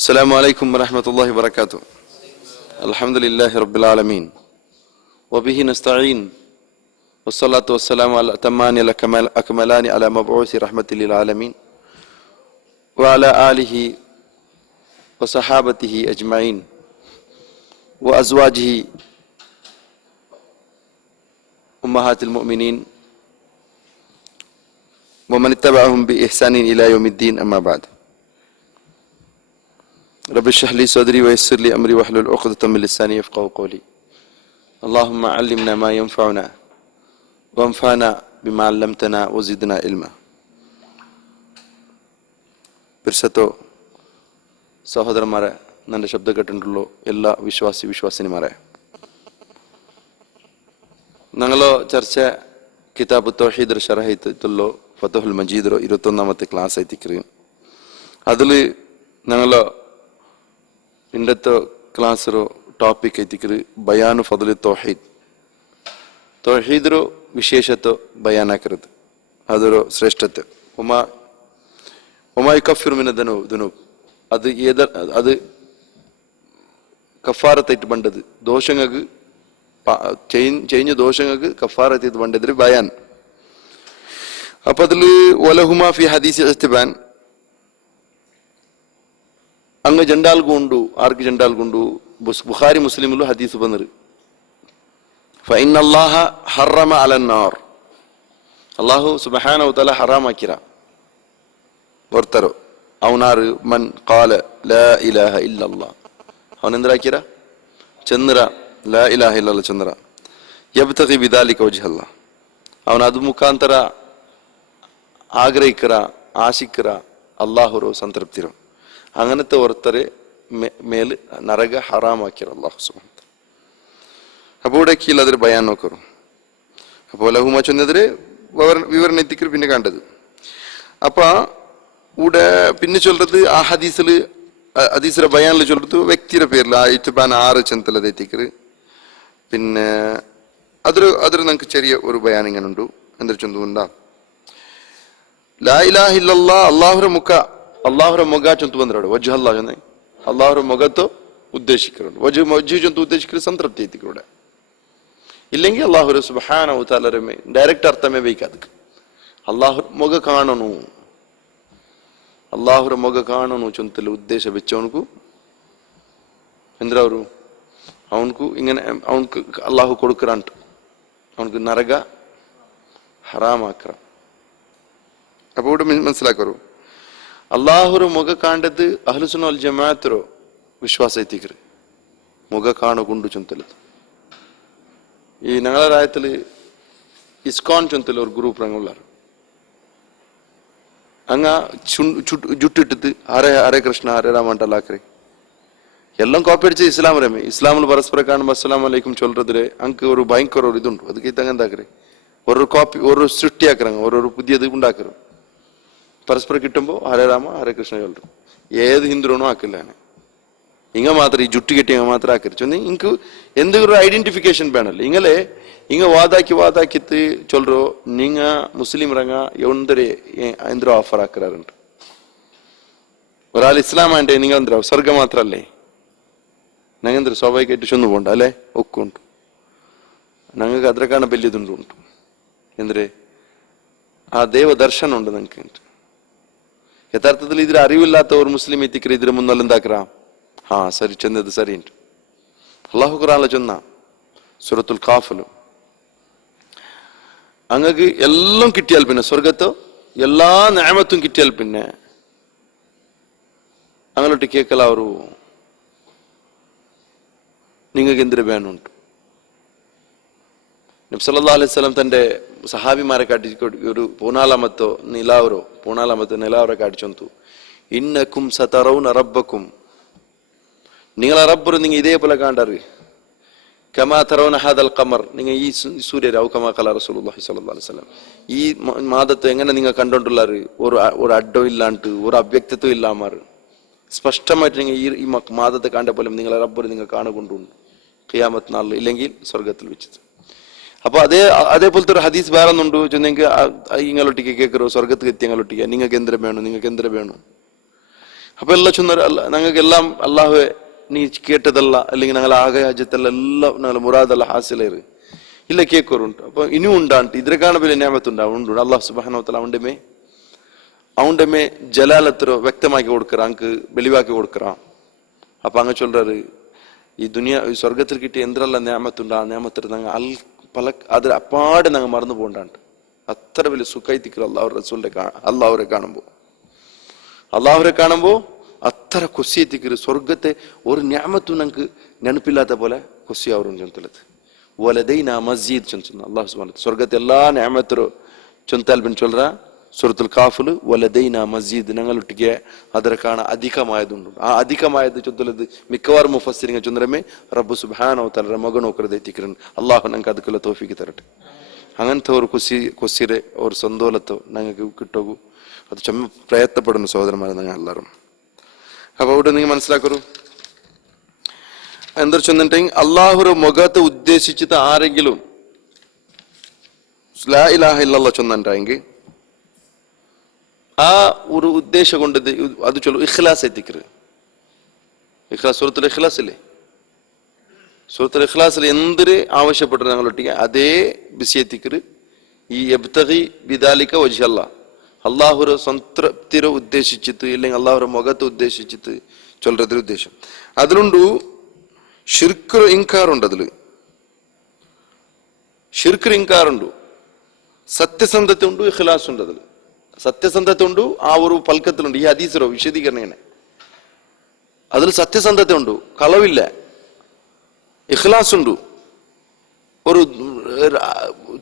السلام عليكم ورحمة الله وبركاته. الحمد لله رب العالمين وبه نستعين والصلاة والسلام على الأتمان الأكملان على مبعوث رحمة للعالمين وعلى آله وصحابته أجمعين وأزواجه أمهات المؤمنين ومن اتبعهم بإحسان إلى يوم الدين. أما بعد. رب اشرح لي صدري ويسر لي أمري واحلل عقدة من لساني يفقهوا قولي. اللهم علمنا ما ينفعنا وانفعنا بما علمتنا وزدنا علما. പിർസത്തോ സഹോദരന്മാരെ, ನನ್ನ ശബ്ദ കേട്ടിട്ടുള്ള എല്ലാ വിശ്വാസിനിമാരെ, ഞങ്ങളോ ചർച്ച കിതാബ് തൗഹീദ് ഷറഹത്തുള്ള ഫതഹുൽ മജീദ് 21ാമത്തെ ക്ലാസ് ആയിത്തിക്കറിയും. അതിൽ ഞങ്ങളോ ഇന്നത്തെ ക്ലാസ് ಟಾಪಿಕ್ ಐತಿಕ್ರಿ ಬಯಾನು ಫದಲಿ ತೌಹೀದ್. ತೌಹೀದ್ರ ವಿಶೇಷತೆ ಬಯಾನ್ ಹಾಕಿರೋದು, ಅದರ ಶ್ರೇಷ್ಠತೆ. ಒಮಾ ಯುಕಫಿರು ಮಿನ ದುನೂಬ್, ಅದು കഫാറത്തായിട്ട് പണ്ടത് ദോഷങ്ങൾക്ക് ചെയ്ഞ്ഞ ദോഷങ്ങൾക്ക് കഫാറത്തായിട്ട് പണ്ടതിൽ ബയാൻ. അപ്പൊ അതില് വലഹുമാ ഫി ഹദീസ് ഇസ്തിബാൻ, അങ്ങ് ജണ്ടാൽകൊണ്ടു, ആർക്ക് ജണ്ടാൽകൊണ്ടു? ബുഖാരി മുസ്ലിമിലും ഹദീസ് വന്നത് ഫഇന്നല്ലാഹ ഹറമ അലന്നാർ, അല്ലാഹു സുബ്ഹാനഹു വതആല ഹറാമാക്കിര വർത്തരോ അവനാറ് മൻ ഖാല ലാ ഇലാഹ ഇല്ലല്ലാഹ്, അവനെന്തരാക്കിര ചന്ദ്ര ലാ ഇലാഹ ഇല്ലല്ലാഹ് ചന്ദ്ര യബ്തഗി ബിദാലിക വജ്ഹല്ലാഹ്, അവൻ അത് മുഖാന്തര ആഗ്രഹിക്കറ ആശിക്കറ അല്ലാഹുರೋ സംതൃപ്തിರೋ, അങ്ങനത്തെ ഒരുത്തരെ മേൽ നരക ഹറാമാക്കിയ അല്ലാഹു സുബ്ഹാനഹു വ തആല. അപ്പോൾ ഇവിടെ കീഴിൽ അതൊരു ബയാൻ നോക്കറു. അപ്പോൾ ലഹുമ ചൊന്നതിരെ വിവരണ എത്തിക്കർ പിന്നെ കണ്ടത്. അപ്പൊ ഇവിടെ പിന്നെ ചൊല്ലത് ആ ഹദീസിലെ ബയാനിൽ ചൊല്ലത് വ്യക്തിയുടെ പേരിൽ ആ ഇത്ബാൻ 6 ചെന്തലത് എത്തിക്കർ. പിന്നെ അതൊരു നമുക്ക് ചെറിയ ഒരു ബയാൻ ഇങ്ങനെ ഉണ്ട്. എന്തൊരു ചൊന്തുണ്ടാ ലാ ഇലാഹ ഇല്ലല്ലാഹ് അല്ലാഹുര മുഖ ചൊന്തു ಬಂದ್ರಡು ವಜ್ಹ ಅಲ್ಲಾಹ್ ಜೊತೆ ಅಲ್ಲಾಹರ മുഖത്തോ ഉദ്ദേശിക്കുന്നുണ്ട്. വജ്ഹ് ചൊന്തു ഉദ്ദേശിക്കുന്നത് സംതൃപ്തി എത്തിക്കൂടെ. ഇല്ലെങ്കിൽ അല്ലാഹു സുബ്ഹാനഹു വ തആല ഡയറക്റ്റ് അർത്ഥമേ വയ്ക്കാതെ അല്ലാഹു മുഖ കാണണു, അല്ലാഹുര മുഖ കാണണു ചൊന്തല ഉദ്ദേശ വെച്ചവനku എന്തിനാ അവനku ഇങ്ങനെ അവനക്ക് അല്ലാഹു കൊടുക്കറാണ്ട് അവനക്ക് നരക ഹറാമാക്കറ. അപ്പൊ ഇവിടെ മനസ്സിലാക്കറു അല്ലാഹുರ മുഖ ಕಾಂಡದ್ದು ಅಹ್ಲುಸುನ್ನ ವಲ್ ಜಮಾಅತ್ರು ವಿಶ್ವಾಸ ಐತಿಕ್ರಿ. ಮುಖ ಕಾಣುಕೊಂಡು ಚೊಂತಲದು ಈ ഞങ്ങളെ രാജ്യത്തില് ഇസ്കോൺ ചൊന്തല ഒരു ഗ്രൂപ്പ് ഉള്ളാറ്. അങ്ങ ജുട്ടിട്ടിട്ട് ഹരേ കൃഷ്ണ ഹരേ രാമ ಅಂಟಲ್ಲಾಕ್ರಿ എല്ലാം കോപ്പി അടിച്ച് ഇസ്ലാം രമേ. ഇസ്ലാമിൽ പരസ്പരം കാണുമ്പോൾ അസ്സലാമു അലൈക്കും ചൊല്ലതില് അങ്ക് ഒരു ഭയങ്കര ഒരു ഇതുണ്ട്. ಅದಕ್ಕೆ ಇದ್ದಂಗೆ എന്താಕ್ರಿ ഒരു കോപ്പി ഒരു സൃഷ്ടി ആക്കறாங்க, ഒരു പുതിയത് ഉണ്ടാക്കರು. പരസ്പരം കിട്ടുമ്പോൾ ഹരേ രാമ ഹരേ കൃഷ്ണ ചൊല്ലും. ഏത് ഹിന്ദുവിനും ആക്കില്ല. ഇങ്ങ മാത്രം ഈ ജുട്ടി കെട്ടി മാത്രം ആക്കരുത്. ഇങ്ങക്ക് എന്തെങ്കിലും ഐഡന്റിഫിക്കേഷൻ വേണമല്ലോ. ഇങ്ങ വാതാക്കിത്ത് ചൊല്ലോ നിങ്ങ മുസ്ലിം രംഗ എന്തോ ഓഫർ ആക്കാറുണ്ട്. ഒരാൾ ഇസ്ലാം ആയിട്ട് നിങ്ങൾ എന്തോ സ്വർഗം മാത്രല്ലേ ഞങ്ങെന്തോ സ്വാഭാവികമായിട്ട് ചൊന്നു പോണ്ട അല്ലെ ഒക്കുണ്ട്. ഞങ്ങൾക്ക് അതിനെക്കാണ് വലിയതുണ്ട് ഉണ്ട് എന്തൊരു ആ ദേവ ദർശനം ഉണ്ട് ഞങ്ങൾക്ക്. യഥാർത്ഥത്തിൽ ഇതിൽ അറിവില്ലാത്ത ഒരു മുസ്ലിം എത്തിക്കറി ഇതിന് മുന്നല്ല എന്താക്കറ സരി ചെന്നത് സരിയുണ്ട്. അള്ളാഹു ഖുർആനിൽ ചൊന്ന സൂറത്തുൽ കാഫിലും അങ്ങക്ക് എല്ലാം കിട്ടിയാൽ പിന്നെ സ്വർഗത്തോ എല്ലാ നിഅമത്തും കിട്ടിയാൽ പിന്നെ അങ്ങോട്ട് കേൾക്കല ഒരു നിങ്ങൾക്ക് എന്തിനു വേണമുണ്ട്. നബി സല്ലല്ലാഹു അലൈഹി വസല്ലം തന്റെ സഹാബിമാരെ കാട്ടി ഒരു 14ാമത്തെ നിലാവറെ കാട്ടിച്ചൊന്തു ഇന്നക്കും സതറൗന റബ്ബക്കും, നിങ്ങളെ റബ്ബർ നിങ്ങൾ ഇതേപോലെ കാണാറ് കമാ തറൗന ഹാദൽ ഖമർ, നിങ്ങൾ ഈ സൂര്യരെ ഔ കമാ ഖല റസൂലുള്ളാഹി സ്വല്ലല്ലാഹു അലൈഹി വസല്ലം, ഈ മാദത്തെ എങ്ങനെ നിങ്ങൾ കണ്ടോണ്ടുള്ളാറ് ഒരു അഡ്ഡോ ഇല്ലാണ്ട് ഒരു അവ്യക്തത്വം ഇല്ലാമാറ് സ്പഷ്ടമായിട്ട് നിങ്ങൾ ഈ മാദത്തെ കണ്ട പോലെ നിങ്ങളെ റബ്ബർ നിങ്ങൾ കാണുകൊണ്ടുണ്ട് ഖിയാമത്ത് നാളിൽ, ഇല്ലെങ്കിൽ സ്വർഗത്തിൽ വെച്ചത്. അപ്പൊ അതേപോലത്തെ ഒരു ഹദീസ് വേറെ ഒന്നുണ്ട്. നിങ്ങൾക്ക് ഇങ്ങളൊട്ടിക്ക് കേൾക്കറോ സ്വർഗത്ത് എത്തി ഞങ്ങളൊട്ടിക്ക നിങ്ങൾക്ക് എന്തിനു വേണം അപ്പൊ എല്ലാം ചൊന്നൊരു ഞങ്ങൾക്കെല്ലാം അള്ളാഹുവെ നീ കേട്ടതല്ല അല്ലെങ്കിൽ ഞങ്ങൾ ആകരാജ്യത്തല്ല എല്ലാം ഞങ്ങൾ മുറാദല്ല ഹാസിലേറ് ഇല്ല കേക്കോറുണ്ട്. അപ്പൊ ഇനിയും ഉണ്ടാണ്ട് ഇതിനെക്കാണ് വലിയ ഞാമത്തുണ്ടാവും ഉണ്ട്. അള്ളാഹു സുബ്ഹാനഹു വ തആല അവന്റെ മേ ജലാലത്തിരോ വ്യക്തമാക്കി കൊടുക്കറാ, അങ്ക് വെളിവാക്കി കൊടുക്കറാ. അപ്പൊ അങ്ങ് ചൊല്றாரு, ഈ സ്വർഗത്തിൽ കിട്ടിയ എന്തെല്ലാം ഞാമത്തുണ്ട് ആ ഞാമത്തിൽ ഞങ്ങൾ അതിൽ അപ്പാടെ ഞങ്ങൾ മറന്നു പോകണ്ടാണ്ട് അത്ര വലിയ സുഖായിത്തിക്കൽ അള്ളാഹുരെ കാണുമ്പോ അത്ര കൊസിയെത്തിക്കരു സ്വർഗത്തെ ഒരു ഞാമത്തും ഞങ്ങൾക്ക് നെനപ്പില്ലാത്ത പോലെ കൊസി അവരും ചൊന്തലത് വലദൈന മസ്ജിദ് ചൊന്ന അള്ളാഹു സുബ്ഹാനഹു സ്വർഗത്തെ എല്ലാ ഞാമത്തരോ ചൊന്താൽ ബിൻ ചൊല്ലറ സൂറത്തുൽ കാഫില് വലദൈന മസ്ജിദ് ഞങ്ങളൊട്ടിಗೆ ಅದರ ಕಾಣ ಅಧಿಕಮಾಯದುಂಡು. ಆ ಅಧಿಕಮಾಯದು ಚೊಂದಲದು ಮಿಕ್ಕವಾರು ಮುಫಸ್ಸಿರಿಂಗ ಚೊಂದರಮೆ ರಬ್ಬು ಸುಬ್ಹಾನಹು ವ ತಆಲ ಮಗನ ಒಕರದೆ ತಿಕ್ರನ್ ಅಲ್ಲಾಹು ನಂಗೆ ಅದಕ್ಕೆಲ್ಲ ತೌಫೀಕ್ ತರട്ടെ. അങ്ങനത്തെ ഒരു കൊസിരെ ഒരു സന്തോലത്തോ ഞങ്ങൾക്ക് കിട്ടുകൂ. അത് ചുമ പ്രയത്നപ്പെടുന്നു സഹോദരന്മാരെ ഞങ്ങൾ എല്ലാവരും. അപ്പൊ അവിടെ നിങ്ങൾ മനസ്സിലാക്കൂ എന്താ ചൊന്നിട്ടെങ്കിൽ അള്ളാഹുര മുഖത്തെ ഉദ്ദേശിച്ചിട്ട് ആരെങ്കിലും ലാ ഇലാഹ ഇല്ലല്ലാഹ് ചൊന്നിട്ടെങ്കിൽ ആ ഒരു ഉദ്ദേശം കൊണ്ട് അത് ചൊല്ലു ഇഖ്ലാസ് എത്തിക്കരുത്. ഇഖ്ലാസ് സൂറത്തുൽ ഇഖ്ലാസ് ഇല്ലേ, സൂറത്തുൽ ഇഖ്ലാസിൽ എന്തിന് ആവശ്യപ്പെട്ടു ഞങ്ങളൊട്ടിക്ക് അതേ ബിസി എത്തിക്കരുത്. ഈ യബ്തഗി ബിദാലിക വജ്ഹ അല്ലാഹ് അള്ളാഹുര സംതൃപ്തിരെ ഉദ്ദേശിച്ചിട്ട് ഇല്ലെങ്കിൽ അള്ളാഹുര മുഖത്തെ ഉദ്ദേശിച്ചിട്ട് ചൊല്ലതിൽ ഉദ്ദേശം അതിലുണ്ട്. ഷിർക്ക് ഇൻകാറുണ്ട്, അതില് ഷിർക്ക് ഇൻകാറുണ്ട്. സത്യസന്ധത ഉണ്ട്, ഇഖ്ലാസ് ഉണ്ട്. അതിൽ സത്യസന്ധത ഉണ്ട്, ആ ഒരു പൽക്കത്തിലുണ്ട്. ഈ ഹദീസിലോ വിശദീകരണ അതിൽ സത്യസന്ധത ഉണ്ട്, കളവില്ല, ഇഖ്ലാസ് ഉണ്ട്, ഒരു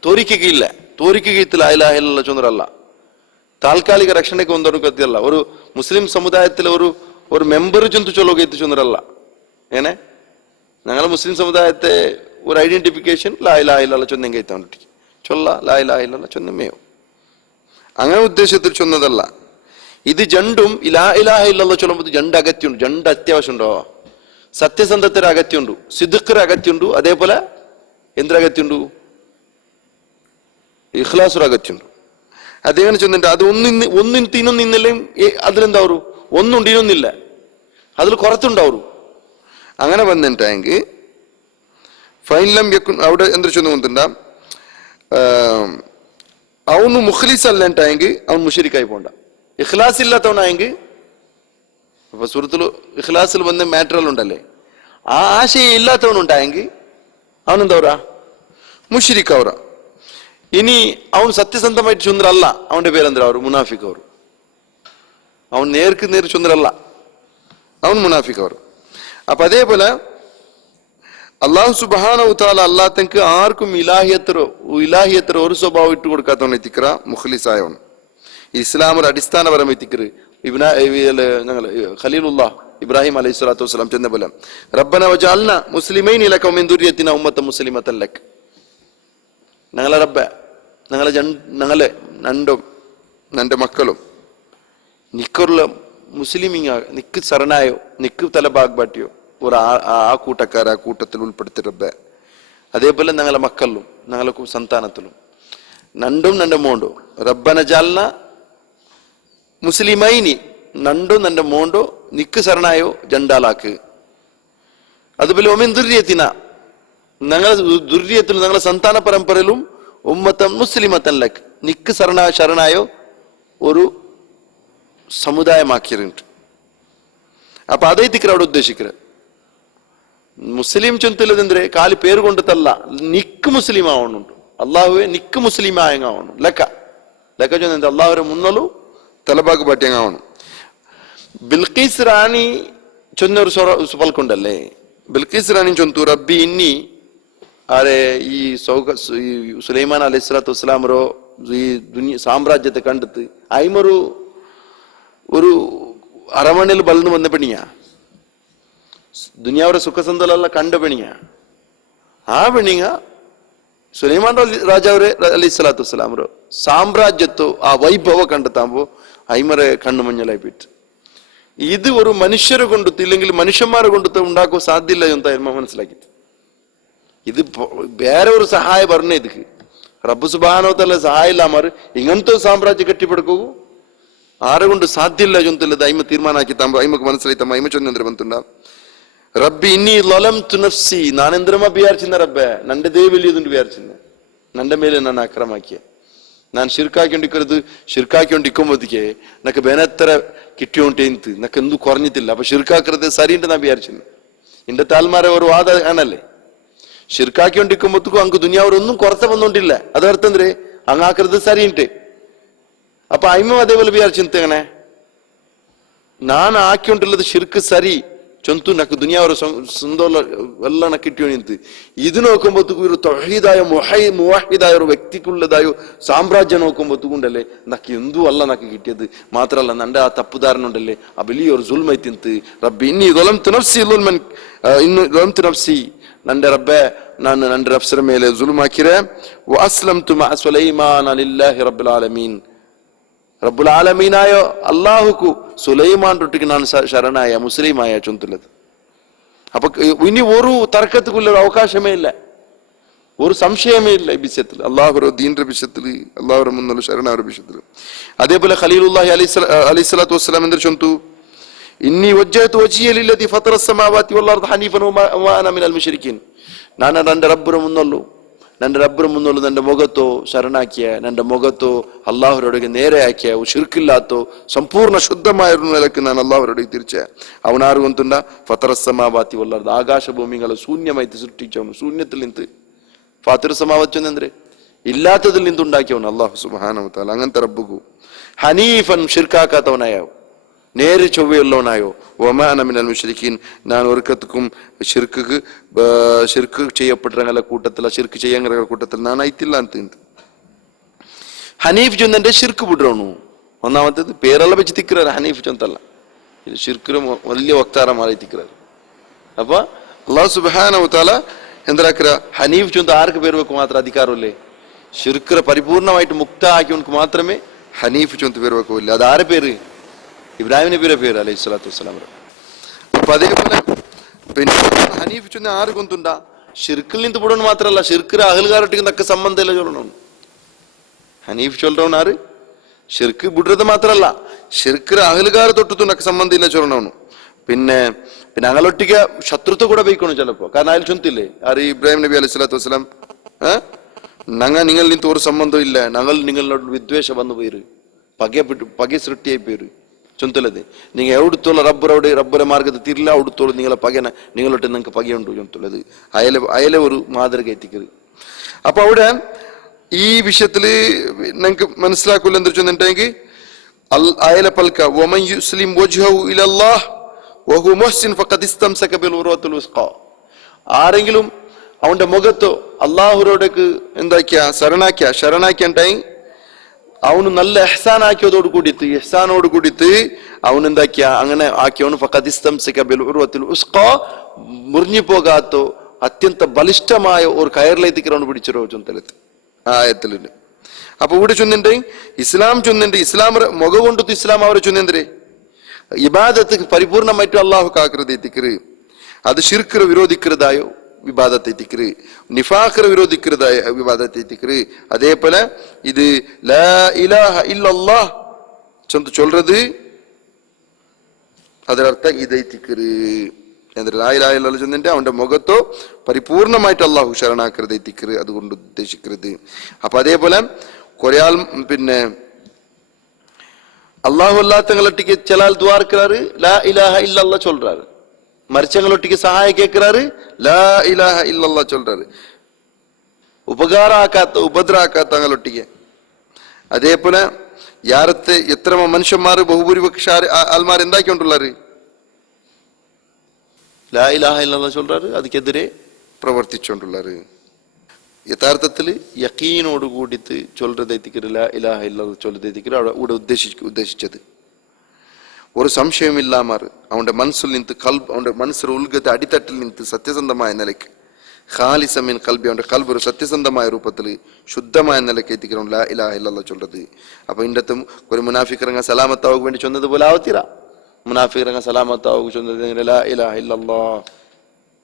തോരിക്കുകയില്ല. തോരിക്കുകയത്തിൽ ലാ ഇലാഹ ഇല്ലല്ലാഹ് ചൊന്നറല്ല താൽക്കാലിക രക്ഷണಕ್ಕೆ ಒಂದೊಂದು ഒരു മുസ്ലിം സമുദായത്തിലെ ഒരു മെമ്പർ ചൊന്തു ചൊല്ലുക ചൊന്നറല്ല. ഏനെ ഞങ്ങളെ മുസ്ലിം സമുദായത്തെ ഒരു ഐഡന്റിഫിക്കേഷൻ ലാ ഇലാഹ ഇല്ലല്ലാഹ് ചൊന്നെങ്കിൽ ചൊല്ല ലാ ഇലാഹ ഇല്ലല്ലാഹ് ചൊന്നമേയോ അങ്ങനെ ഉദ്ദേശത്തിൽ ചൊന്നതല്ല. ഇത് ജണ്ടും ലാ ഇലാഹ ഇല്ലല്ലാഹ് ചൊല്ലുമ്പോൾ ജണ്ട് അഗത്യമുണ്ട്, ജണ്ട് അത്യാവശ്യമുണ്ടോ. സത്യസന്ധത്തിന് അഗത്യമുണ്ട്, സിദ്ഖിന് അഗത്യമുണ്ട്, അതേപോലെ എന്തിനകത്യമുണ്ട്, ഇഖ്ലാസുര അഗത്യമുണ്ട്. അദ്ദേഹം ചൊന്നിട്ട് അത് ഒന്നിന്നല്ലേ അതിലെന്താ ഒരു ഒന്നുണ്ട് ഇനൊന്നില്ല, അതിൽ കുറച്ചുണ്ടാവും. അങ്ങനെ വന്നിട്ടെങ്കിൽ ഫൈനലം അവിടെ എന്തൊരു ചൊന്നു കൊണ്ടുണ്ടാ അവನು മുഖ്ലിസ് അല്ലണ്ടായെങ്കിൽ അവൻ മുശ്രിക്കായി പോണ്ട. ഇഖ്ലാസ് ഇല്ലാത്തവനായെങ്കിൽ ഇപ്പൊ സൂറത്തുൽ ഇഖ്ലാസിൽ വന്ന മാറ്ററൽ ഉണ്ടല്ലേ, ആ ആശയം ഇല്ലാത്തവനുണ്ടായെങ്കിൽ അവനെന്താ മുശ്രിക്കവറ. ഇനി അവൻ സത്യസന്ധമായിട്ട് ചൊന്നരല്ല, അവന്റെ പേരെന്താ മുനാഫിക് അവർ. അവൻ നേർക്ക് നേർ ചൊന്നരല്ല, അവൻ മുനാഫിക് അവർ. അപ്പൊ അതേപോലെ അള്ളാഹു സുബ്ഹാനഹു വ തആല അല്ലാത്തക്ക് ആർക്കും ഇലാഹിയത്തരോ ഒരു സ്വഭാവം ഇട്ട് കൊടുക്കാത്തവൻ എത്തിക്കറ മുഖ്ലിസായവൻ. ഇസ്ലാം ഒരു അടിസ്ഥാനപരം എത്തിക്കറ്. ഞങ്ങള് ഖലീലുല്ലാഹ് ഇബ്രാഹിം അലൈഹി സ്വലാത്തു വസ്സലാം ചെന്ന പോലെ റബ്ബന വജഅൽന മുസ്ലിമൈന ലക വമിൻ ദുർരിയത്തിന ഉമ്മത്തൻ മുസ്ലിമത്തൻ ലക്. ഞങ്ങളെ റബ്ബ ഞങ്ങളെ നന്റെ മക്കളും നിക്കുള്ള മുസ്ലിമിങ്ങ നിക്ക് ശരണായോ നിക്ക് തലബാഗ്ബാട്ടിയോ ഒരു ആ കൂട്ടത്തിൽ ഉൾപ്പെടുത്തി റബ്ബെ. അതേപോലെ ഞങ്ങളെ മക്കളിലും ഞങ്ങളെ സന്താനത്തിലും നണ്ടും നന്റെ മോണ്ടോ റബ്ബന ജഅൽന മുസ്ലിമൈനി നണ്ടും നന്റെ മോണ്ടോ നിക്ക് ശരണായോ ജണ്ടാലാക്ക്. അതുപോലെ ഒമിൻ ദുർരിയത്തിന ഞങ്ങളെ ദുർരിയത്തിലും ഞങ്ങളെ സന്താന പരമ്പരയിലും ഉമ്മത്തൻ മുസ്ലിമത്തൻ ലക് നിക്ക് ശരണായോ ഒരു സമുദായമാക്കിയിട്ടുണ്ട്. അപ്പൊ അതേത്തിക്കര അവിടെ ഉദ്ദേശിക്കരുത്. മുസ്ലിം ചൊന്തലതെന്തേ കാലി പേര് കൊണ്ടല്ല, നിക്ക് മുസ്ലിം ആവണുണ്ട്. അള്ളാഹുവെ നിക്ക് മുസ്ലിം ആയങ്ങാവണം. ലക്ക ചൊന്ന അള്ളാഹുരെ മുന്നലും തലബാഗ് പാട്ടിയങ്ങാവണം. ബിൽഖീസ് റാണി ചൊന്നൊരു പൽക്കൊണ്ടല്ലേ, ബിൽഖീസ് റാണി ചൊന്തു റബ്ബി ഇന്നി ആരെ ഈ സുലൈമാൻ അലൈഹി സ്വലാത്തു വസ്സലാമರೋ ഈ സാമ്രാജ്യത്തെ കണ്ടെത്ത് ഒരു അരമണിൽ ബലന്ന് വന്ന പെണിയാ, ദുനിയാവരെ സുഖസന്തലെಲ್ಲ ಕಂಡ ಬೆಣಿಯ. ಆ ಬೆಣಿಗ ಸುಲೈಮಾನ್ ರಾಜಾವ್ರೆ ಅಲಿ ಸಲಾತು ವಸ್ಸಲಾಮ್ರು സാമ്രാജ്യത്തോ ആ വൈഭവ കണ്ടെത്താമ്പോ അയിമറെ കണ്ണു മഞ്ഞളായി പോയിട്ട്. ഇത് ഒരു മനുഷ്യരെ കൊണ്ടു ഇല്ലെങ്കിൽ മനുഷ്യന്മാരെ കൊണ്ടു ഉണ്ടാക്കാൻ സാധ്യല്ല എന്തായിരുന്നു മനസ്സിലാക്കിയത്. ഇത് വേറെ ഒരു സഹായ പറഞ്ഞ ഇതിക്ക് റബ്ബ് സുബ്ഹാനഹു വ തആല സഹായ ഇല്ലാമാർ ഇങ്ങനത്തെ സാമ്രാജ്യം കെട്ടിപ്പടുക്കൂ ಆರಗೊಂಡು ಸಾಧ್ಯ ಇಲ್ಲ ಜೊಂತಿಲ್ಲದ ಐಮ ತೀರ್ಮಾನ ಹಾಕಿತ್ತಂಬ ಐಮಕ್ ಮನಸ್ಸೈತಮ್ಮ ಐಮ ಚೊಂದ್ರೆ ಬಂತುಂಡ ರಬ್ಬಿ ಇನ್ನಿ ಲೊಲಂತು ನಫ್ಸಿ ನಾನೆಂದ್ರಮ ಬಿಯಾರ್ಚಿಂದ ರಬ್ಬೆ ನಂಡೆ ದೇವಿಲಿಯದುಂಡು ಬಿಯಾರ್ಚಿಂದ ನಂಡ ಮೇಲೆ ನಾನು ಅಕ್ರಮ ಹಾಕಿಯ ನಾನು ಶಿರ್ಕಾಕೊಂಡಿಕ್ಕೊಂಬದಕ್ಕೆ ನಕ್ಕ ಬೇನೆತ್ತರ കിട്ടി ഉണ്ടെന്ന് നക്ക് എന്തു കുറഞ്ഞിട്ടില്ല. അപ്പൊ ഷിർക്കാക്കരുത് സരിയുണ്ട് നാ വിചാരിച്ചു. ഇന്റെ താൽമാരെ ഒരു വാദ ആണല്ലേ ഷിർക്കാക്കൊണ്ടിരിക്കുമ്പോഴത്തേക്കും അങ്ങ് ദുനിയാവരൊന്നും കുറച്ച വന്നോണ്ടില്ല. അതർത്ഥം എന്ത് അങ്ങാക്കരുത് സരിയുണ്ട്. അപ്പൊ അയിമ അതേപോലെ വിചാരിച്ചു എങ്ങനെ ನಾನು ಹಾಕಿಕೊಂಡಿಲ್ಲದ ಶಿರ್ಕ್ ಸರಿ ಚಂತು ನಕ್ ದುನಿಯಾವರ ಸಂದೋಲ ಎಲ್ಲ ನಕ್ ಇಟ್ಟು ಇದು ನೋಕೊಂಬತ್ತು ಇವರು ತೌಹೀದಾಯ ಮುವಾಹಿದಾಯ ವ್ಯಕ್ತಿക്കുള്ളതായോ സാമ്രാജ്യം നോക്കുമ്പോത്തുകൊണ്ടല്ലേ നക്ക് എന്തു അല്ല നക്ക് കിട്ടിയത്. മാത്രല്ല നന്റെ ആ തപ്പുദാരനുണ്ടല്ലേ ആ വലിയൊരു സുൽമൈത്തിന്ത് റബ്ബി ഇന്നി ദൊലംതു നഫ്സി ളുൽമൻ ഇന്നു ദൊലംതു നഫ്സി നന്റെ റബ്ബേ ನಾನು നന്റെ നഫ്സിന്റെ ಮೇಲೆ ಜುಲ್ಮ್ ಹಾಕಿರೆ വഅസ്ലംതു മഅ സുലൈമാന ലില്ലാഹി റബ്ബിൽ ആലമീൻ റബ്ബുൽ ആലമീനായോ അല്ലാഹുക്കു സുലൈമാൻ റൊട്ടിക്ക് ನಾನು ಶರಣಾಯ ಮುಸ್ಲಿಮಾಯ ചൊന്തുള്ളത്. അപ്പൊ ഇനി ഒരു തർക്കത്തിക്കുള്ള അവകാശമേ ഇല്ല, ഒരു സംശയമേ ഇല്ല ഈ വിഷയത്തിൽ. അള്ളാഹുരുടെ ദീന്റെ വിഷയത്തിൽ അള്ളാഹുരുടെ മുന്നുള്ള ശരണാവരുടെ വിഷയത്തിൽ. അതേപോലെ ഖലീലുല്ലാഹി അലൈഹി സ്വലാത്തു വസ്സലാം എന്തൊരു ചൊന്തു ഇന്നി വജ്ജഹതു വജ്ഹിയ ലില്ലദി ഫതറ അസ്സമാവാതി വൽ അർദ ഹനീഫൻ വമാ അന മിനൽ മുശ്രിക്കീൻ. ನಾನು ನನ್ನ ರಬ್ಬರ ಮುನ್ನೊಲ್ಲು ನನ್ನ ಮೊಗತ್ತೋ ಶರಣಾಕಿಯ ನನ್ನ ಮೊಗತ್ತೋ ಅಲ್ಲಾಹರೊಡಗೆ ನೇರೆ ಹಾಕಿಯ ಶಿರ್ಕಿಲ್ಲಾತೋ ಸಂಪೂರ್ಣ ಶುದ್ಧമായ നിലക്ക് ನಾನು അല്ലാഹുവരോടേക്ക് തിരിച്ചേ. അവനാರು ಗೊತ್ತುಂಡ ಫತರ ಸಮಾವಾತಿ ವಲ್ಲರ್ದ ಆಕಾಶ ಭೂಮಿಗಳ ಶೂನ್ಯമായിട്ട് സൃഷ്ടിച്ചവನು, ശൂന്യത്തിൽ നിന്ന് ഫാത്തിർ സമാവാത്തി ಅಂದ್ರೆ ഇല്ലാത്തതിൽ നിന്നുണ്ടാക്കിയവನು അല്ലാഹു സുബ്ഹാനഹു വ തആല. അങ്ങനത്തെ റബ്ബുകു ഹനീഫൻ ഷിർക്കാക്കാത്തവനായോ നേരെ ചൊവ്വയുള്ളവനായോ വമാ അന മിനൽ മുശ്രിക്കീൻ ഞാൻ ഒരിക്കത്തും ഷിർക്ക് ചെയ്യപ്പെട്ട കൂട്ടത്തില ഷിർക്ക് ചെയ്യാൻ കൂട്ടത്തിൽ ഞാൻ ആയിട്ടില്ല ಅಂತ. ഹനീഫ് ചൊന്നെ ഷിർക്ക് ಬಿಡ್ರವನು. ഒന്നാമത്തേത് പേരെല്ലാം വെച്ച് തിಕ್ಕறாರು ഹനീഫ് ചൊന്തല്ല, ഇത് ഷിർക്കിന് വലിയ വക്താര മാറി തിಕ್ಕறாರು. അപ്പൊ അല്ലാഹു സുബ്ഹാനഹു വ തആല എന്താക്കற ഹനീഫ് ചൊന്ത ആർക്ക് പേര് വെക്ക് മാത്രം അധികാരമില്ലേ, ഷിർക്കിനെ പരിപൂർണമായിട്ട് മുക്ത ആക്കിയവർക്ക് മാത്രമേ ഹനീഫ് ചൊന്ത പേര് വെക്കില്ല. അത് ആരെ പേര്? ഇബ്രാഹിം നബിയുടെ പേര് അലൈഹി സ്വലാത്തു വസ്സലാം. അപ്പൊ അതേപോലെ പിന്നെ ഹനീഫ് ചൊന്ന ആര് കൊന്തുണ്ട ഷിർക്കിൽ നിന്ന് ಬಿಡೋನು മാത്രല്ല ഷിർക്കിന് അഹൽകാരൊട്ടിക്ക് തക്ക സംബന്ധം ಇಲ್ಲ ചൊല്ലണം. ഹനീഫ് ചൊല്ലവൻ ആര് ഷിർക്ക് ಬಿಡ್றது മാത്രല്ല ഷിർക്കിന് അഹൽകാര തൊട്ടു നക്ക സംബന്ധം ಇಲ್ಲ ചൊല്ലണവನು. പിന്നെ അങ്ങളൊട്ടിക്ക് ശത്രുത്വ കൂടെ ബൈക്കണം ചിലപ്പോ. കാരണം അയാൾ ചൊന്തില്ലേ ആര് ഇബ്രാഹിം നബി അലൈഹി സ്വലാത്തു വസ്സലാം നിങ്ങൾ നിಂತು ഒരു സംബന്ധം ഇല്ല, ഞങ്ങൾ നിങ്ങളോട് വിദ്വേഷം വന്നു പോയിര് പക സൃഷ്ടിയായി പോയിര് ചൊന്തലത്. നിങ്ങൾ എവിടുത്തോളം റബ്ബറെ മാർഗത്തിൽ തിരില്ല അവിടുത്തോളം നിങ്ങളൊട്ട് നിങ്ങൾക്ക് പകയുണ്ടു ചൊന്തലത്. അയലെ ഒരു മാതൃക എത്തിക്കരുത്. അപ്പൊ അവിടെ ഈ വിഷയത്തില് നിങ്ങൾക്ക് മനസ്സിലാക്കൂല എന്താ വെച്ചിട്ടുണ്ടെങ്കിൽ അയലെ പൽക്ക വമൻ യുസ്ലിം വജ്ഹഹു ഇലല്ലാഹ് വഹു മുഹ്സിൻ ഫഖദ് ഇസ്തംസക ബിൽ ഉർവത്തുൽ വുസ്ഖാ. ആരെങ്കിലും അവന്റെ മുഖത്തോ അല്ലാഹുവിനോടേക്ക് എന്താക്കിയ ശരണാക്കിയ അവന് നല്ല എഹ്സാൻ ആക്കിയതോട് കൂടിയിട്ട് ഇഹ്സാനോട് കൂടിയിട്ട് അവൻ എന്താക്കിയ അങ്ങനെ ആക്കിയവന് ഫഖദ് ഇസ്തംസക ബിൽ ഉർവത്തുൽ വുസ്ഖാ മുറിഞ്ഞു പോകാത്തോ അത്യന്ത ബലിഷ്ഠമായ ഒരു കയറിലെത്തിക്കറവന് പിടിച്ചിരോ ചൊന്തലത്ത് ആയത്തിലുണ്ട്. അപ്പൊ ഇവിടെ ചൊന്നിണ്ട് ഇസ്ലാം മുഖ കൊണ്ടു ഇസ്ലാം അവരെ ചൊന്നെന്തേ ഇബാദത്ത് പരിപൂർണമായിട്ട് അള്ളാഹു കാക്കരുത് എത്തിക്കറ്. അത് ഷിർക്കിനെ വിരോധിക്കുന്നതായോ വിവാദത്തെ എത്തിക്കറ്, നിഫാഖിനെ വിരോധിക്കുന്നതായ വിവാദത്തെ എത്തിക്കറ്. അതേപോലെ ഇത് ലാ ഇലാഹ ഇല്ലല്ലാഹ് ചൊല്றது അതിനർത്ഥ ഇതെത്തിക്കറ് എന്തൊരു ലാ ഇലാഹ ഇല്ലല്ലാഹ് ചൊന്നിട്ട് അവന്റെ മുഖത്തോ പരിപൂർണമായിട്ട് അള്ളാഹു ശരണാക്കരുത് എത്തിക്കറ് അതുകൊണ്ട് ഉദ്ദേശിക്കരുത്. അപ്പൊ അതേപോലെ കുറെ ആൾ പിന്നെ അള്ളാഹു അല്ലാത്തങ്ങളൊട്ടിക്ക് ചില ആൾ ദുആ ഇറക്കുறாரு ലാ ഇലാഹ ഇല്ലല്ലാഹ് ചൊല്றாரு. മരിച്ചങ്ങളൊട്ടിക്ക് സഹായം കേൾക്കുறாரு ലാ ഇലാഹ ഇല്ലല്ലാഹ് ചൊല്றாரு. ഉപദ്രാക്കാത്തങ്ങളൊട്ടിക്ക്. അതേപോലെ യാരത്തെ എത്ര മനുഷ്യന്മാർ ബഹുഭൂരിപക്ഷ ആൾമാർ എന്താക്കിക്കൊണ്ടുള്ളാറ് ലാ ഇലാഹ ഇല്ലല്ലാഹ് ചൊല്றாரு, അതിക്കെതിരെ പ്രവർത്തിച്ചുകൊണ്ടുള്ളാറ്. യഥാർത്ഥത്തില് യഖീനോട് കൂടിയിട്ട് ചൊല്റതെത്തിക്കര് ലാ ഇലാഹ ഇല്ലല്ലാഹ് ചൊല്റതെത്തിക്കര് അവിടെ ഉദ്ദേശിച്ചത് ഒരു സംശയമില്ലാമാർ അവന്റെ മനസ്സിൽ നിന്ന് അവന്റെ മനസ്സിൽ ഉൾഗത്തെ അടിത്തട്ടിൽ നിന്ന് സത്യസന്ധമായ നിലയ്ക്ക് ഖാലിസമിൻ കൽബി അവന്റെ കൽബ് ഒരു സത്യസന്ധമായ രൂപത്തിൽ ശുദ്ധമായ നിലയ്ക്ക് എത്തിക്കണം ലാ ഇലാഹ ഇല്ലല്ലാഹ് ചൊല്ലത്. അപ്പൊ ഇതിന്റെ ഒരു മുനാഫിഖറങ്ങ സലാമത്താവുക വേണ്ടി ചൊന്നതുപോലെ ആവത്തിര. മുനാഫിഖറങ്ങ സലാമത്താവുക ചൊന്നത് ലാ ഇലാഹ ഇല്ലല്ലാഹ്